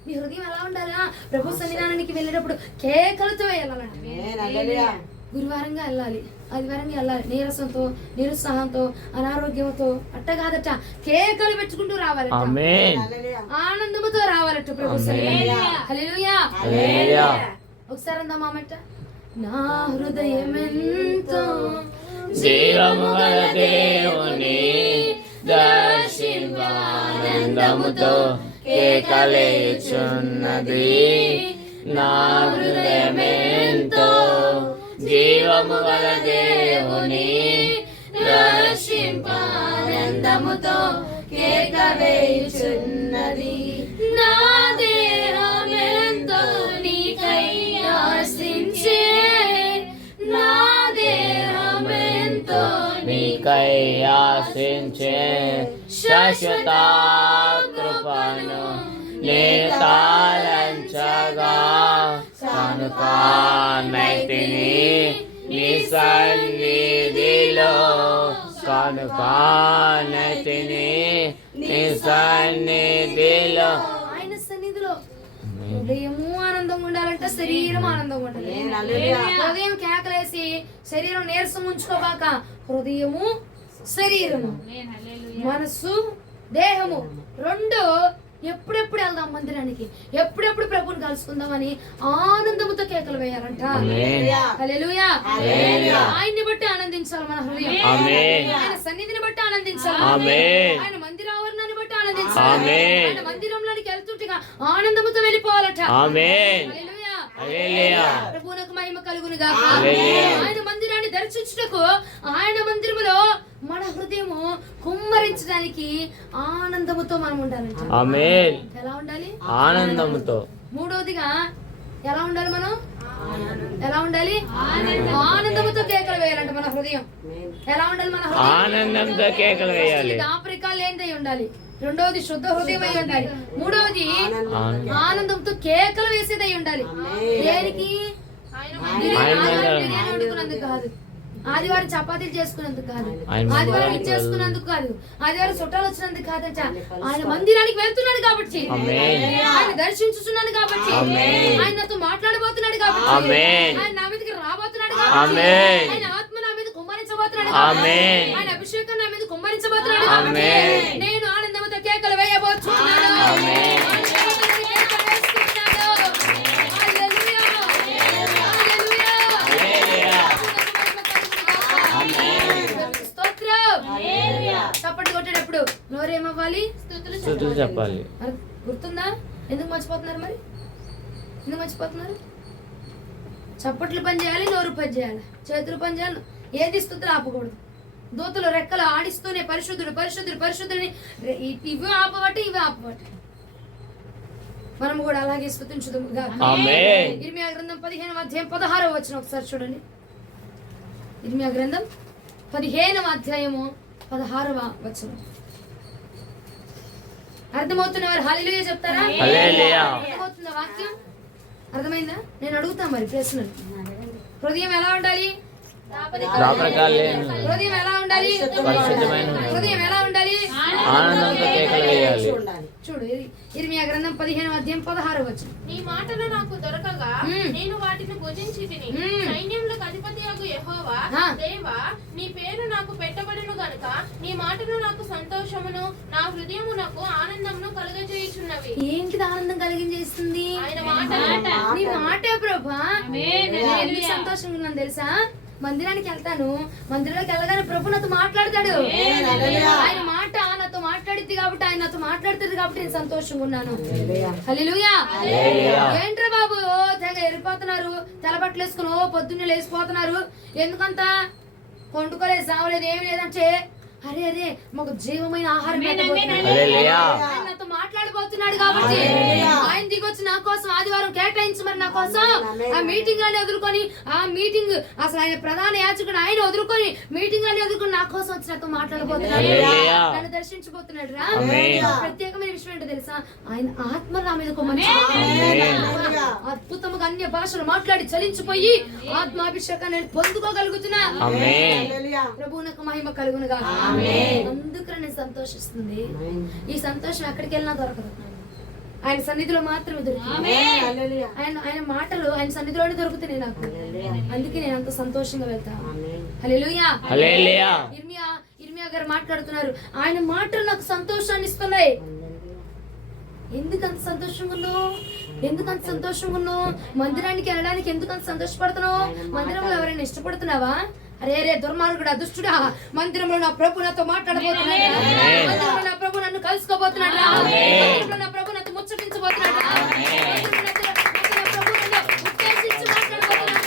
నీ హృదయం ఎలా ఉండాలా? ప్రభు సన్నిధానానికి వెళ్ళేటప్పుడు కేకలతో వెళ్ళాలంట. గురువారంగా వెళ్ళాలి, ఆదివారంగా వెళ్ళాలి, నీరసంతో, నిరుత్సాహంతో, అనారోగ్యంతో అట్ట కాదట, కేకలు పెట్టుకుంటూ రావాలట, ఆనందముతో రావాలట ప్రభు సన్నిధానం. హల్లెలూయా. ఒకసారి అందామామట. నా హృదయం ఎంతో జీవము గల దేవుని దర్శింపానందముతో కేకలేచున్నది. నా హృదయమెంతో జీవము గల దేవుని దర్శింపానందముతో కేకలేచున్నది. నా దేహమెంతో నీకై ఆశించే, నా దేహమెంతో నీకై ఆశించే శాశ్వత కృపను నే తాళంచగా కనుకానైతిని నీ సన్నిధిలో, కనుకానైతిని నీ సన్నిధిలో. ఆయన సన్నిధిలో హృదయము ఆనందంగా ఉండాలంటే శరీరం ఆనందంగా ఉండాలి. హృదయం కేకలేసి శరీరం నీరసం ఉంచుకోబాక, హృదయము శరీరము మనస్సు దేహము రెండు ఎప్పుడెప్పుడు వెళ్దాం మందిరానికి, ఎప్పుడెప్పుడు ప్రభుని కలుసుకుందామని ఆనందముతో కేకలు వేయాలంట. హల్లెలూయా. ఆయన్ని బట్టి ఆనందించాలి మన హృదయం, ఆయన సన్నిధిని బట్టి ఆనందించాలి, ఆయన మందిరావరణాన్ని బట్టి ఆనందించాలి. ఆమేన్. ఆయన మందిరంలోనికి వెళ్తుంటగా ఆనందముతో వెళ్ళిపోవాలట. ఆమేన్. హల్లెలూయా. హల్లెలూయా. ప్రభువునకు మహిమ కలుగును గాక. హల్లెలూయా. ఆయన మందిరాన్ని దర్శించుటకు ఆయన మందిరములో మన హృదయము కుమ్మరించడానికి ఆనందముతో మనం ఉండాలంట. ఆమేన్. ఎలా ఉండాలి? ఆనందముతో. మూడవదిగా ఎలా ఉండాలి? మనం ఎలా ఉండాలి? ఆనందముతో కేకలు వేయాలంట మన హృదయం. ఎలా ఉండాలి మన హృదయం? ఆనందంతో కేకలు వేయాలి. దాపరికాలు లేనిదై ఉండాలి. రెండవది శుద్ధ హృదయం అయి ఉండాలి. మూడవది ఆనందంతో కేకలు వేసేదై ఉండాలి. దేనికి? బిర్యానీ వండుకున్నందుకు కాదు, ఆదివారం చపాతీలు చేసుకున్నందుకు కాదు, ఆదివారం ఇది చేసుకున్నందుకు కాదు, ఆదివారం చుట్టాలు వచ్చినందుకు కాదట. ఆయన మందిరానికి వెళ్తున్నాడు కాబట్టి, ఆయన దర్శించుతున్నాడు కాబట్టి, ఆయన నాతో మాట్లాడబోతున్నాడు కాబట్టి, ఆయన నా మీదకి రాబోతున్నాడు కాబట్టి, ఆయన ఆత్మ నా మీద కుమ్మరించబోతున్నాడు కాబట్టి, ఆయన అభిషేకం నా మీద కుమ్మరించబోతున్నాడు కాబట్టి నేను ఆనందంతో కేకలు వేయబోతున్నాను. చప్పట్లు కొట్టేటప్పుడు నోరేమవ్వాలి? స్తుతులు చెప్పాలి. గుర్తుందా? ఎందుకు మర్చిపోతున్నారు? మరి ఎందుకు మర్చిపోతున్నారు? చప్పట్లు పని చేయాలి, నోరు పని చేయాలి, చేతులు పని చేయాలి. ఏది స్తుతులు ఆపకూడదు. దూతలు రెక్కలు ఆడిస్తూనే పరిశుద్ధుడు పరిశుద్ధుడు పరిశుద్ధుడిని ఇవి ఆపబట్టి ఇవి ఆపబట్టి మనం కూడా అలాగే స్తుతించుదాము. ఇర్మియా గ్రంథం 15వ అధ్యాయం 16వ వచనం ఒకసారి చూడండి. ఇర్మియా గ్రంథం 15వ అధ్యాయము 16వ వచనం. అర్థమవుతున్నవారు హల్లెలూయా చెప్తారా? అర్థమవుతుందా వాక్యం? అర్థమైందా? నేను అడుగుతా మరి ప్రశ్నలు. హృదయం ఎలా ఉండాలి? హృదయం ఎలా ఉండాలి? హృదయం ఎలా ఉండాలి? ఆనందంతో కేకలు వేయాలి. చూడు, ఇర్మియా గ్రంథం 15వ అధ్యాయం 16వ వచనం. నీ మాటలు నాకు దొరకగా నేను వాటిని భుజించి తిని సైన్యములకు అధిపతియగు యెహోవా దేవా, నీ పేరు నాకు పెట్టబడును గనుక నీ మాటలు నాకు సంతోషమును నా హృదయమునకు ఆనందమును కలుగజేయుచున్నవి. ఏంటిది ఆనందం కలిగించేస్తుంది? ఆయన మాట. నీ మాటే ప్రభా. నేను ఎందుకు సంతోషంగా ఉన్నాను తెలుసా? మందిరానికి వెళ్తాను, మందిరంలోకి వెళ్ళగానే ప్రభు నాతో మాట్లాడతాడు. ఆయన మాట నాతో మాట్లాడిద్ది కాబట్టి, ఆయన నాతో మాట్లాడుతుంది కాబట్టి నేను సంతోషంగా ఉన్నాను. హల్లెలూయా. ఏంట్రా బాబు తెగ ఎరిపోతున్నారు, తెల్లబట్టలు వేసుకుని పొద్దున్నే లేచిపోతున్నారు, ఎందుకంత వండుకోలేదు, సావలేదు, ఏమి లేదంటే అరే అరే మాకు జీవమైన ఆహారం ఆయన నాతో మాట్లాడబోతున్నాడు కాబట్టి ఆయన దిగొచ్చి నా కోసం ఆదివారం కేటాయించి మరి నా కోసం ఆ మీటింగ్ అని వదులుకొని, ఆ మీటింగ్ అసలు ఆయన ప్రధాన యాజకుడు ఆయన వదులుకొని మీటింగ్ అని వదులుకొని నా కోసం వచ్చి నాతో మాట్లాడబోతున్నాడు, నన్ను దర్శించబోతున్నాడు రా. ప్రత్యేకమైన విషయం ఏంటో తెలుసా? ఆయన ఆత్మ నా మీద కొమ్మని అద్భుతముగా అన్య భాషలు మాట్లాడి చలించిపోయి ఆత్మాభిషేకాన్ని పొందుకోగలుగుతున్నా. ప్రభువునకు మహిమ కలుగునుగా. అందుకని నేను సంతోషిస్తుంది. ఈ సంతోషం ఎక్కడికి వెళ్ళినా దొరకదు, ఆయన సన్నిధిలో మాత్రమే దొరుకుతుంది. ఆయన మాటలు ఆయన సన్నిధిలోనే దొరుకుతున్నాయి నాకు, అందుకే నేను అంత సంతోషంగా వెళ్తాను. హల్లెలూయా. ఇర్మియా గారు మాట్లాడుతున్నారు, ఆయన మాటలు నాకు సంతోషాన్ని ఇస్తున్నాయి. ఎందుకు అంత సంతోషంగా ఉన్నావు? ఎందుకు అంత సంతోషంగా ఉన్నావు? మందిరానికి వెళ్ళడానికి ఎందుకు అంత సంతోషపడుతున్నావు? మందిరంలో ఎవరైనా ఇష్టపడుతున్నావా? అరే అరే దుర్మార్గుడా, దుష్టుడా, మందిరంలో నా ప్రభు నాతో మాట్లాడబోతున్నాడు, మందిరంలో నా ప్రభు నన్ను కలుసుకోబోతున్నాడు, మందిరంలో నా ప్రభు నాతో ముచ్చటించబోతున్నాడు, ఉద్దేశించి మాట్లాడబోతున్నాడు.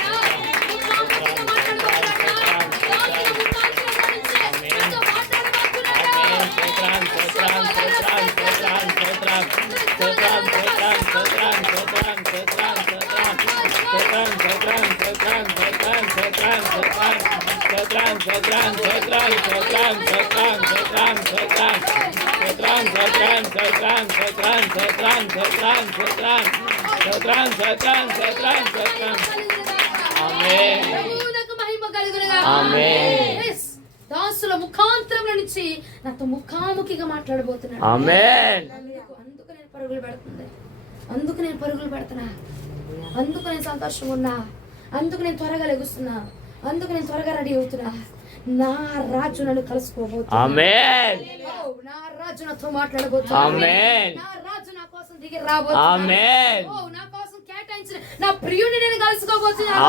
దాసుల ముఖాంతరం నుంచి నాతో ముఖాముఖిగా మాట్లాడబోతున్నాడు. అందుకు నేను పరుగులు పెడుతుంది, అందుకు నేను పరుగులు పెడుతున్నా, అందుకు నేను సంతోషంగా ఉన్నా, అందుకు నేను త్వరగా లెగుస్తున్నా, అందుకు నేను త్వరగా రెడీ అవుతున్నా. నా రాజు నన్ను కలుసుకోబోతున్నాడు, నా రాజు నాతో మాట్లాడబోతున్నాడు, నా రాజు నా కోసం దిగి రాబోతున్నాడు, నా కోసం కేటాయించిన నా ప్రియుని నేను కలుసుకోబోతున్నాను.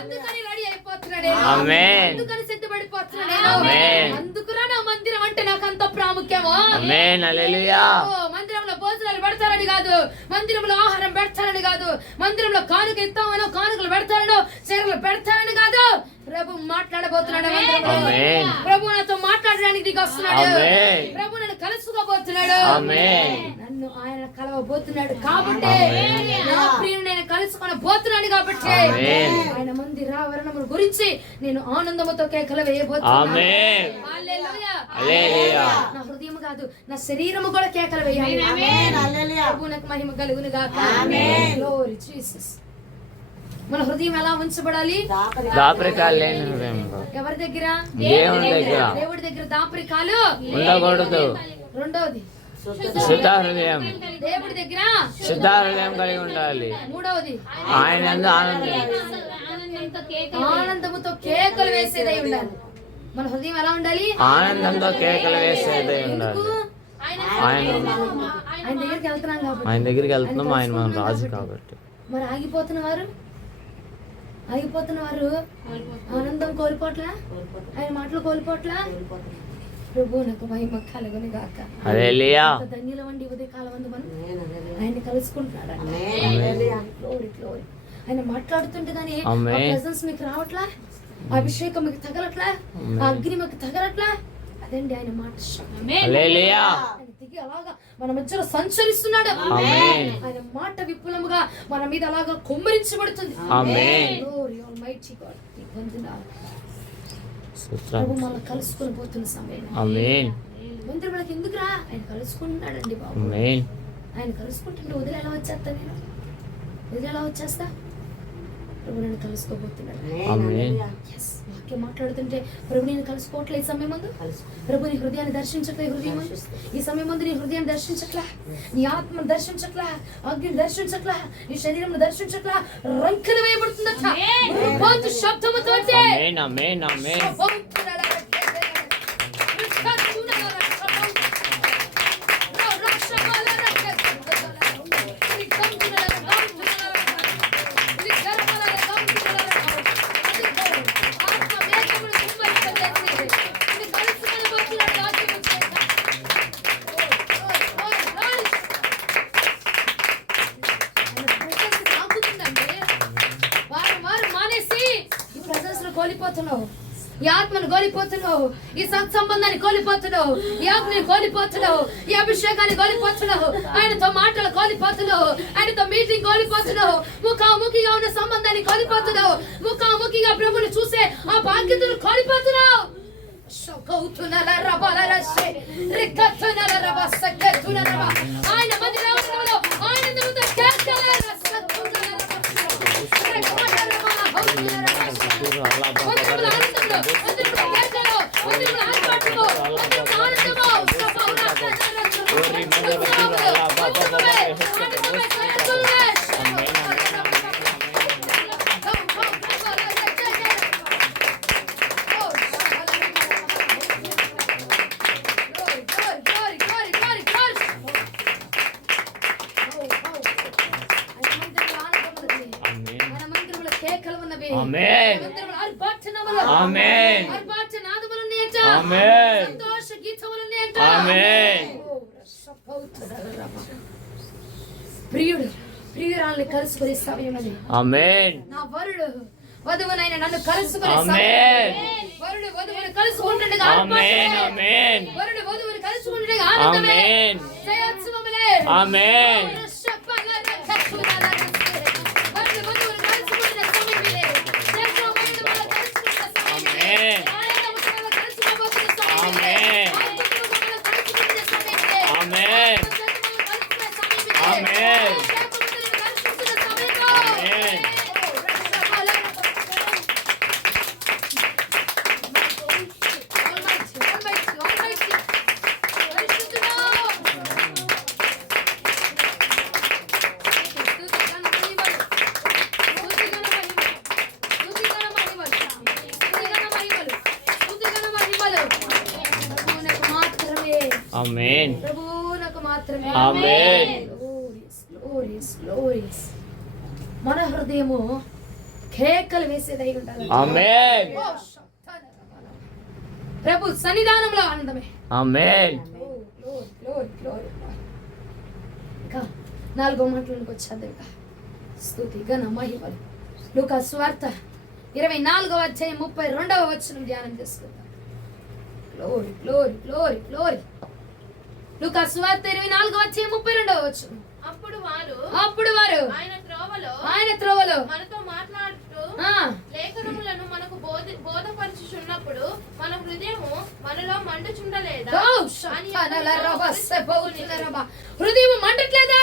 అందుకని రెడీ అయిపోతున్నాడు, అందుకని సిద్ధపడిపోతున్నాడు. అందుకురా నా మందిరం అంటే నాకు అంత ప్రాముఖ్యం. ముఖ్యమో. ఆమేన్. హల్లెలూయా. మందిరంలో భోజనాలు పెడతారని కాదు, మందిరంలో ఆహారం పెడతారని కాదు, మందిరంలో కానుక ఇస్తామనో కానుకలు పెడతారనో చీరలు పెడతారని కాదు. ప్రభు మాట్లాడబోతున్నాడు మందిరంలో. ఆమేన్. ప్రభు నాతో మాట్లాడడానికి దిగి వస్తున్నాడు. ఆమేన్. ప్రభు నన్ను కలుసుకోబోతున్నాడు. ఆమేన్. నన్ను ఆయన కలవబోతున్నాడు కాబట్టి, నా ప్రియుని నేను కలుసుకోబోతున్నాడు కాబట్టి, ఆమేన్. ఆయన మందిర ఆవరణముల గురించి నేను ఆనందముతో కేకలు వేయబోతున్నాను. ఆమేన్. హల్లెలూయా. హల్లెలూయా. నా హృదయం కాదు, నా శరీరము కూడా కేకలు వేయాలి. ఆమేన్. హల్లెలూయా. ప్రభువునకు మహిమ కలుగును గాక. ఆమేన్. Glory Jesus. మన హృదయం ఎలా ఉంచబడాలి? దాపరికాలు లేని హృదయంలో ఎవరి దగ్గర? దేవుని దగ్గర దేవుడి దగ్గర దాపరికాలు ఉండకూడదు. రెండోది శుద్ధ హృదయం, దేవుడి దగ్గర శుద్ధ హృదయం కలిగి ఉండాలి. మూడవది ఆయన యందు ఆనందముతో కేకలు వేసేదై ఉండాలి. మన హృదయం ఎలా ఉండాలి? ఆనందంతో కేకలు వేసేదై ఉండాలి. ఎందుకు? ఆయన ఆయన దగ్గరికి వెళ్తున్నాం కాబట్టి. ఆయన దగ్గరికి వెళ్తున్నాం. ఆయన మన రాజు కాబట్టి. మరి ఆగిపోతున్న వారు ఆనందం కోల్పోట్లా, ఆయన మాటలు కోల్పోట్లా. ప్రభు నాకు మహిమ కలుగును గాక. హల్లెలూయా. ధన్యుల వండి ఉదయ కాలం వందు మనం ఆయన కలుసుకుంటున్నాడు. Glory, glory. ఆయన మాట్లాడుతుంటే గానీ ఆ ఆమేన్. ప్రెసెన్స్ మీకు రావట్లా, ఆ అభిషేకం మీకు తగలట్లా, ఆ అగ్ని మీకు తగలట్లా. అదండి ఆయన మాట. హల్లెలూయా. ఆయన దిగి అలాగా మన మధ్యలో సంచరిస్తున్నాడు. ఆమేన్. ఆయన మాట విపులముగా మన మీద అలాగా కుమ్మరించబడుతుంది. ఆమేన్. Glory, Almighty God. నీకు వందనాలు. స్తోత్రం. ప్రభు మనల్ని కలుసుకొని పోతున్న సమయం. ఆమేన్. మందిరంలోకి ఎందుకురా? ఆయన కలుసుకుంటున్నాడండి బాబు. ఆమేన్. ఆయన కలుసుకుంటుంటే వదిలి ఎలా వచ్చేస్తా? ప్రభు నన్ను కలుసుకోబోతున్నాడు. ఆమేన్. Yes. వాక్యం మాట్లాడుతుంటే ప్రభు నేను కలుసుకోవట్లే. ఈ సమయం ముందు ప్రభు నీ హృదయాన్ని దర్శించట్లే. హృదయం ఈ సమయం ముందు నీ హృదయాన్ని దర్శించట్లా, నీ ఆత్మను దర్శించట్లా, అగ్నిని దర్శించట్లా, నీ శరీరం దర్శించట్లా. రంకెలు వేయబడుతుందట ఉరుపాతు శబ్దముతోటి. ఆమేన్. ఆమేన్. ఆమేన్. కోల్పోతున్నావు, ఈ ఆత్మను కోల్పోతున్నావు, ఈ సత్సంబంధాన్ని కోల్పోతున్నావు, ఈ ఆత్మని కోల్పోతున్నావు, ఈ అభిషేకాన్ని కోల్పోతున్నావు, ఆయనతో మాటలు కోల్పోతున్నావు, ఆయనతో మీటింగ్ కోల్పోతున్నావు, ముఖాముఖిగా ఉన్న సంబంధాన్ని కోల్పోతున్నావు, ముఖాముఖిగా ప్రభుని చూసే ఆ బాధ్యతను కోల్పోతున్నావు. ఆయన మందిరంలో ఆనందంతో ఆమేన్. ఆమేన్. ఆమేన్. ఆమేన్. ప్రియురాల్ని కలుసుకునే సమయం అది. ఆమేన్. నా వరుడు వధువునైన నన్ను కలుసుకునే ఆమేన్. వరుడు వధువుని కలుసుకుంటుండగా ఆమేన్. ఆమేన్. వరుడు వధువుని కలుసుకుంటుండగా ఆనందమే. ఆమేన్. జయోత్సవములే. ఆమేన్. ఆమేన్. ప్రభువునకు మాత్రమే. ఆమేన్. Glorious, glorious. మన హృదయము కేకలు వేసేదై ఉండాలి. ఆమేన్. ప్రభు సన్నిధానంలో ఆనందమే. ఆమేన్. గ్లోరీ. ఇంకా 4వ మాటలోకి వచ్చేద్దాం. ఇంకా స్తుతి ఘన మహిమలు. లూకా సువార్త 24వ అధ్యాయం 32వ వచనం ధ్యానం చేసుకుందాం. Glory glory glory glory. లూకా సువార్త 24వ అధ్యాయం 32వ వచనం. అప్పుడు వారు ఆయన త్రోవలో మనతో మాట్లాడుతూ లేఖనములను మనకు బోధపరచుచున్నప్పుడు మన హృదయము మనలో మండుచుండలేదా? హృదయం మండట్లేదా?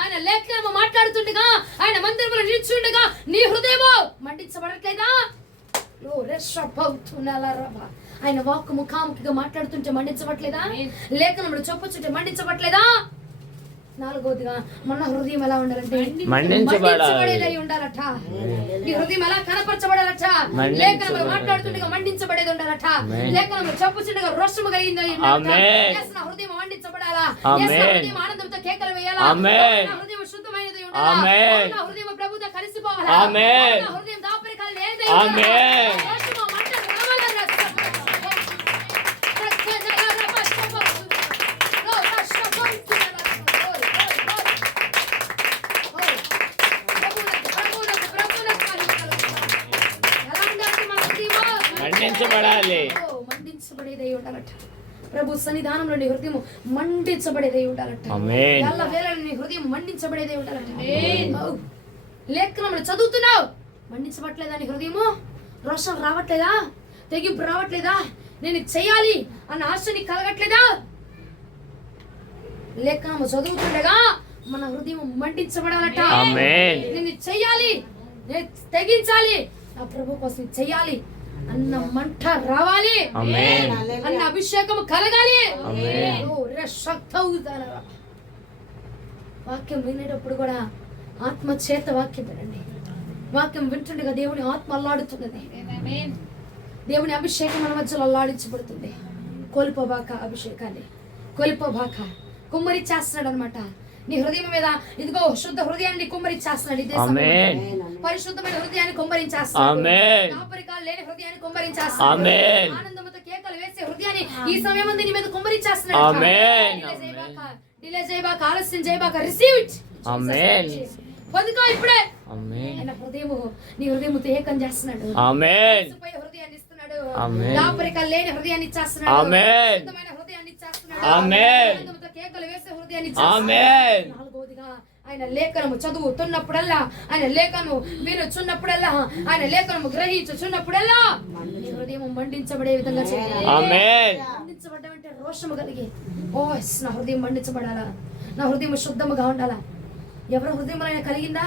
ఆయన లేఖనము మాట్లాడుతుండగా, ఆయన మందిరంలో నిల్చుండగా నీ హృదయము మండించబడట్లేదా? ఆయన వాక్కు ముఖాముఖిగా మాట్లాడుతుంటే మండించబట్లేదా? లేఖనములు చొప్పుచుంటే మండించబట్లేదా? 4వదిగా మన హృదయం ఎలా ఉండాలంటే మండించబడేదై ఉండాలట. నీ హృదయం ఎలా కనపరచబడాలట? లేఖనములు మాట్లాడుతుండగా మండించబడేది ఉండాలట. లేఖనములు చెప్పుచుండగా రోషము కలిగింది నా హృదయం మండించబడాలా? హృదయం ఆనందంతో కేకలు వేయాలా? నా హృదయం శుద్ధమైనది ఉండాలా? నా హృదయం ప్రభుతో కలిసిపోవాలా? నా హృదయం దాపరికాలు లేనిదై ఉండాలా? రోషము మంట రావాలా? మండించబడేదై ఉండాలట. ప్రభు సన్నిధానంలో నీ హృదయం మండించబడేదై ఉండాలట. ఎల్ల వేళ నీ హృదయం మండించబడేదై ఉండాలట. లేఖనములు చదువుతున్నావు, మండించబట్లేదా నీ హృదయము? రోషం రావట్లేదా? తెగింపు రావట్లేదా? నేను చెయ్యాలి అన్న ఆశ నీకు కలగట్లేదా? లేఖనము చదువుతుండగా మన హృదయం మండించబడాలట. నేను చెయ్యాలి, నేను తెగించాలి, నా ప్రభు కోసం చెయ్యాలి అన్న మంట రావాలి, అన్న అభిషేకం కలగాలి. వాక్యం వినేటప్పుడు కూడా ఆత్మ చేత వాక్యం వినండి. వాక్యం వింటుండగా దేవుని ఆత్మ అల్లాడుతున్నది. దేవుని అభిషేకం మన మధ్యలో అల్లాడించబడుతుంది. కోల్పోబాక అభిషేకాన్ని, కోల్పోబాక. కుమ్మరి చేస్తున్నాడు అనమాట నీ హృదయం మీద. ఇదిగో శుద్ధ హృదయాన్ని కుమ్మరించేస్తున్నాడు. పరిశుద్ధమైన హృదయాన్ని కుమ్మరించేస్తున్నాడు. దాపరికాలు లేని హృదయాన్ని కుమ్మరించేస్తున్నాడు. ఆనందంతో కేకలు వేసే హృదయాన్ని ఈ సమయం నీ మీద కుమ్మరించేస్తున్నాడు. డిలే చేయబాక, ఆలస్యం చేయబాక. Receive it. పొందుకో ఇప్పుడే. ఆయన హృదయము నీ హృదయముతో ఏకం చేస్తున్నాడు. హృదయాన్ని ఇస్తున్నాడు. దాపరికాలు లేని హృదయాన్ని ఇచ్చేస్తున్నాడు. శుద్ధమైన హృదయాన్ని ఇచ్చేస్తున్నాడు. కేకలు వేసే హృదయాన్ని ఇచ్చేస్తున్నాడు. 4వదిగా ఆయన లేఖనము చదువుతున్నప్పుడల్లా, ఆయన లేఖనము వినుచున్నప్పుడల్లా, ఆయన లేఖనము గ్రహించుచున్నప్పుడల్లా నీ హృదయం మండించబడే విధంగా చేయాలి. మండించబడ్డం అంటే రోషము కలిగి, ఓ నా హృదయం మండించబడాలా, నా హృదయం శుద్ధముగా ఉండాలా. ఎవరి హృదయంలో కలిగిందా?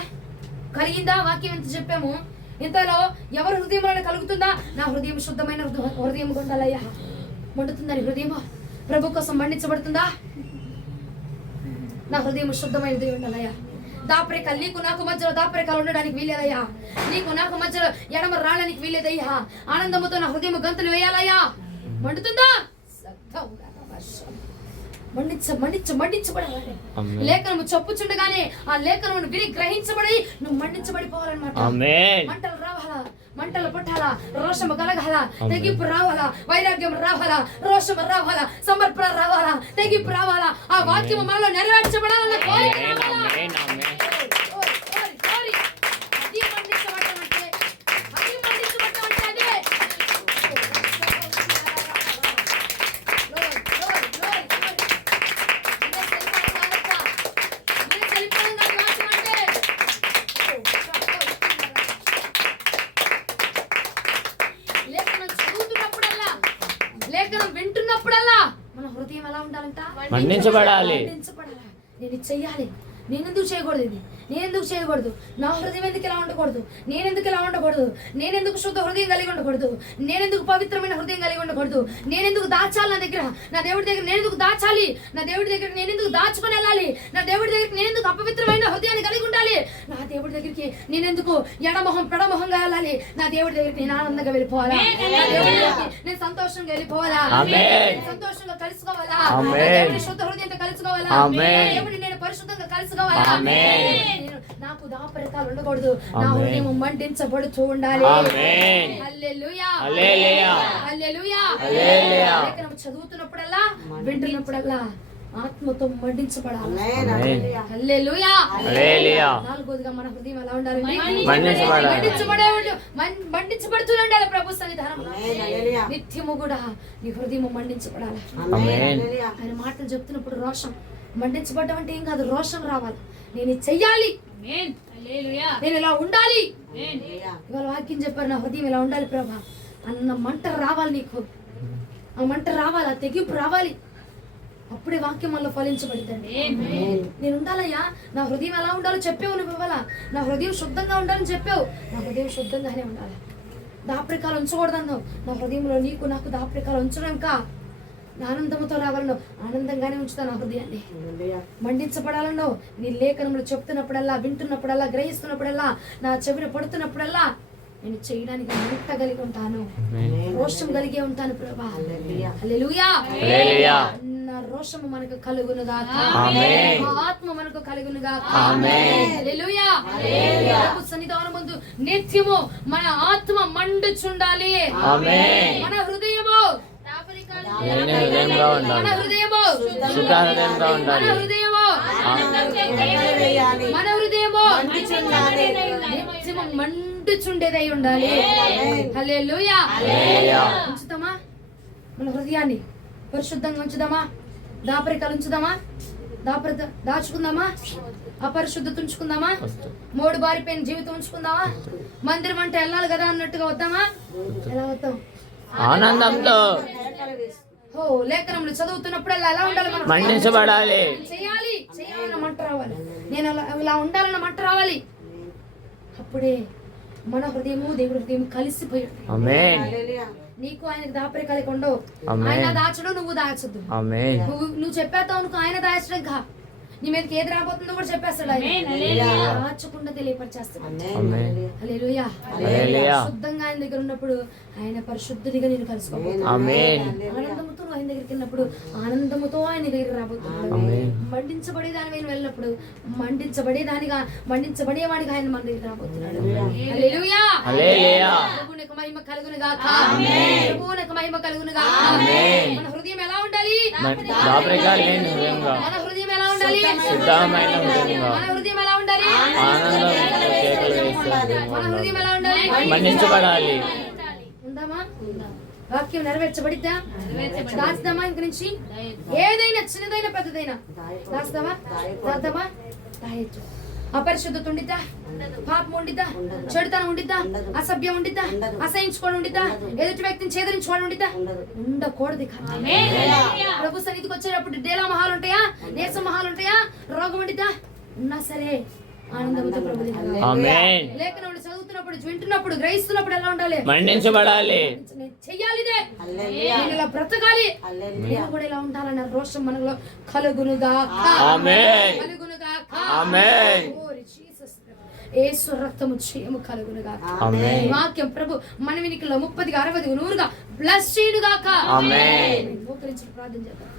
వాక్యం ఎంత చెప్పాము, ఇంతలో ఎవరి హృదయంలో కలుగుతుందా? నా హృదయం శుద్ధమైన హృదయం ఉండాలయ్యా. మండుతుందా నీ హృదయం? ప్రభు కోసం మండించబడుతుందా? నా హృదయం శుద్ధమైనది ఉండాలయ్యా. దాపరికాలు నీకు నాకు మధ్యలో దాపరికాలు ఉండడానికి వీలేదయ్యా. నీకు నాకు మధ్యలో ఎడమ రాళ్ళనికి వీలేదయ్యా. ఆనందముతో నా హృదయం గంతులు వేయాలయ్యా. మండుతుందా? మండించబడాలి. లేఖనము చెప్పుచుండగానే ఆ లేఖనమును విని గ్రహించబడి నువ్వు మండించబడిపోవాలన్నమాట. మంటలు రావాలా, మంటలు పుట్టాలా, రోషము కలగాల, తెగింపు రావాలా, వైరాగ్యం రావాలా, రోషము రావాలా, సమర్పణ రావాలా, తెగింపు రావాలా, ఆ వాక్యము మనలో నెరవేర్చబడాలన్న కోరిక రావాలా. వింటున్నప్పుడల్లా మన హృదయం ఎలా ఉండాలంట? మండించబడాలి. నేను చెయ్యాలి, నేనెందుకు చేయకూడదు, ఇది నేనెందుకు చేయకూడదు, నా హృదయం ఎందుకు ఇలా ఉండకూడదు, నేనెందుకు ఇలా ఉండకూడదు, నేనెందుకు శుద్ధ హృదయం కలిగి ఉండకూడదు, నేనెందుకు పవిత్రమైన హృదయం కలిగి ఉండకూడదు, నేనెందుకు దాచాలి నా దగ్గర, నా దేవుడి దగ్గర నేనెందుకు దాచాలి, నా దేవుడి దగ్గర నేనెందుకు దాచుకొని వెళ్ళాలి, నా దేవుడి దగ్గరికి నేనెందుకు అపవిత్రమైన హృదయాన్ని కలిగి ఉండాలి, నా దేవుడి దగ్గరికి నేనెందుకు ఎడమొహం పెడమొహంగా వెళ్ళాలి, నా దేవుడి దగ్గరికి నేను ఆనందంగా వెళ్ళిపోవాలా, నా దేవుడి దగ్గరికి నేను సంతోషంగా వెళ్ళిపోవాలా, సంతోషంగా కలుసుకోవాలా, దేవుడి శుద్ధ హృదయంతో కలుసుకోవాలా, దేవుడి నేను పరిశుద్ధంగా కలుసుకోవాలా. నాకు దాపరికాలు ఉండకూడదు, నా హృదయం మండించబడుతూ ఉండాలి. హల్లెలూయా, హల్లెలూయా, హల్లెలూయా. చదువుతున్నప్పుడల్లా, వింటున్నప్పుడల్లా ఆత్మతో మండించబడాలి. ఆమేన్. హల్లెలూయా. హల్లెలూయా. హల్లెలూయా. నాలుగోదిగా మన హృదయం ఎలా ఉండాలి? మండించబడాలి. మండించబడుతూనే ఉండాలి ప్రభు సన్నిధానంలో. ఆమేన్. హల్లెలూయా. నిత్యము కూడా నీ హృదయం మండించబడాలి. ఆమేన్. హల్లెలూయా. ఆయన మాటలు చెప్తున్నప్పుడు రోషం, మండించబడ్డం అంటే ఏం కాదు, రోషం రావాలి. నేను ఇది చెయ్యాలి, నేను ఇలా ఉండాలి. హల్లెలూయా. ఇవాళ వాక్యం చెప్పారు, నా హృదయం ఇలా ఉండాలి ప్రభా అన్న మంట రావాలి నీకు. ఆ మంట రావాలి, ఆ తెగింపు రావాలి. అప్పుడే వాక్యం వల్ల ఫలించబడుతుంది. నేను ఉండాలయ్యా, నా హృదయం ఎలా ఉండాలో చెప్పావు నువ్వు. ఇవ్వాలా నా హృదయం శుద్ధంగా ఉండాలని చెప్పావు. నా హృదయం శుద్ధంగానే ఉండాలి. దాపరికాలు ఉంచకూడదన్నావు. నా హృదయంలో నీకు నాకు దాపరికాలు ఉంచడం కా ఆనందంతో రావాలన్నావు. ఆనందంగానే ఉంచుతాను నా హృదయాన్ని. హల్లెలూయా. మండించబడాలన్నావు. నీ లేఖనములు చెప్తున్నప్పుడల్లా, వింటున్నప్పుడల్లా, గ్రహిస్తున్నప్పుడల్లా, నా చెవిన పడుతున్నప్పుడల్లా నేను చేయడానికి మంట కలిగి ఉంటాను, రోషం కలిగే ఉంటాను ప్రభా. హల్లెలూయా. హల్లెలూయా. హల్లెలూయా. నా రోషము మనకు కలుగునుగాక, ఆమేన్. మా ఆత్మ మనకు కలుగునుగాక. ఆమేన్. హల్లెలూయా. ప్రభు సన్నిధానమందు నిత్యము మన ఆత్మ మండుచుండాలి. ఆమేన్. మన హృదయము దాపరికాలు నేను హృదయంగా మన ఉండాలి. హృదయము శుద్ధ హృదయంగా మన ఉండాలి. హృదయము వేయాలి. మన హృదయము మండించుండాలి. నిత్యము మండుచుండేదై ఉండాలి. హల్లెలూయా. హల్లెలూయా. ఉంచుతామా మన హృదయాన్ని? పరిశుద్ధంగా ఉంచుదామా? దాపరికాలు ఉంచుదామా? దాచుకుందామా? అపరిశుద్ధత ఉంచుకుందామా? మూడు బారిపోయిన జీవితం ఉంచుకుందామా? మందిరం అంటే వెళ్ళాలి కదా అన్నట్టుగా వద్దామా? ఎలా వద్దాం? ఆనందంతో ఓ లేఖనములు చదువుతున్నప్పుడు ఎలా ఉండాలి? మనం మండించబడాలి. చేయాలన్న మంట రావాలి. నేను ఇలా ఉండాలన్న మంట రావాలి. అప్పుడే మన హృదయము దేవుడి హృదయం కలిసిపోయి ఉంటాయి. ఆమేన్. హల్లెలూయా. నీకు ఆయనకు దాపరికాలు ఉండవు. ఆమేన్. ఆయన దాచడు, నువ్వు దాచద్దు. ఆమేన్. నువ్వు చెప్పేస్తావు అనుకో, ఆయన దాచడం కా నీ మీదకి ఏది రాబోతుందో కూడా చెప్పేస్తాడు ఆయన. దాచకుండా తెలియపరిచేస్తాడు. ఆమేన్. హల్లెలూయా. హల్లెలూయా. శుద్ధంగా ఆయన దగ్గర ఉన్నప్పుడు ఆయన పరిశుద్ధుడిగా నేను కలుసుకోబోతున్నాను. ఆమేన్. ఆనందముతో నువ్వు ఆయన దగ్గరికి వెళ్ళినప్పుడు ఆనందముతో ఆయన దగ్గర రాబోతున్నాడు. ఆమేన్. మండించబడే దాని మీద వెళ్ళినప్పుడు మండించబడేవాడిగా ఆయన మన దగ్గర రాబోతున్నాడు. హల్లెలూయా. హల్లెలూయా. ప్రభువునకు మహిమ కలుగును గాక. ఆమేన్. ప్రభువునకు మహిమ కలుగును గాక. ఆమేన్. మన హృదయం ఎలా ఉండాలి? దాపరికాలు లేని హృదయంగా, మన హృదయం ఎలా ఉండాలి? శుద్ధమైన హృదయంగా, మన హృదయం ఎలా ఉండాలి? ఆనందంతో కేకలు వేసే మన హృదయంగా హృదయం ఎలా ఉండాలి? మండించబడాలి. ఉందామా? వాక్యం నెరవేర్చబడిద్దా? దాచుదామా? ఇంక నుంచి ఏదైనా చిన్నదైనా పెద్దదైనా దాస్తామా? దాద్దామా? దాయొచ్చు. అపరిశుద్ధత ఉండిద్దా? పాపం ఉండిద్దా? చెడుతనం ఉండిద్దా? అసభ్యం ఉండిద్దా? అసహించుకోవడం ఉండిద్దా? ఎదుటి వ్యక్తిని చేదరించుకోవడం ఉండిద్దా? ఉండకూడదు. ప్రభు సన్నిధికి వచ్చేటప్పుడు డేలా మహాలు ఉంటాయా? నీరస మహాలు ఉంటాయా? రోగం ఉండిద్దా? ఉన్నా సరే ఆనందంతో ప్రభు దగ్గర. ఆమేన్. లేఖనములు చదువుతున్నప్పుడు, వింటున్నప్పుడు, గ్రహిస్తున్నప్పుడు ఎలా ఉండాలి? మండించబడాలి. నేను చెయ్యాలి ఇదే. హల్లెలూయా. నేను ఇలా బ్రతకాలి. హల్లెలూయా. నేను కూడా ఇలా ఉండాలన్న రోషం మనలో కలుగునుగాక. ఆమేన్. కలుగునుగాక. ఆమేన్. ఓరి జీసస్. యేసు రక్తము చేయము కలుగునుగాక. ఆమేన్. వాక్యం ప్రభు మన వినికిలో 30, 60, 100గా బ్లెస్ చేయునుగాక. ఆమేన్. మోకరించి ప్రార్థన చేద్దాం.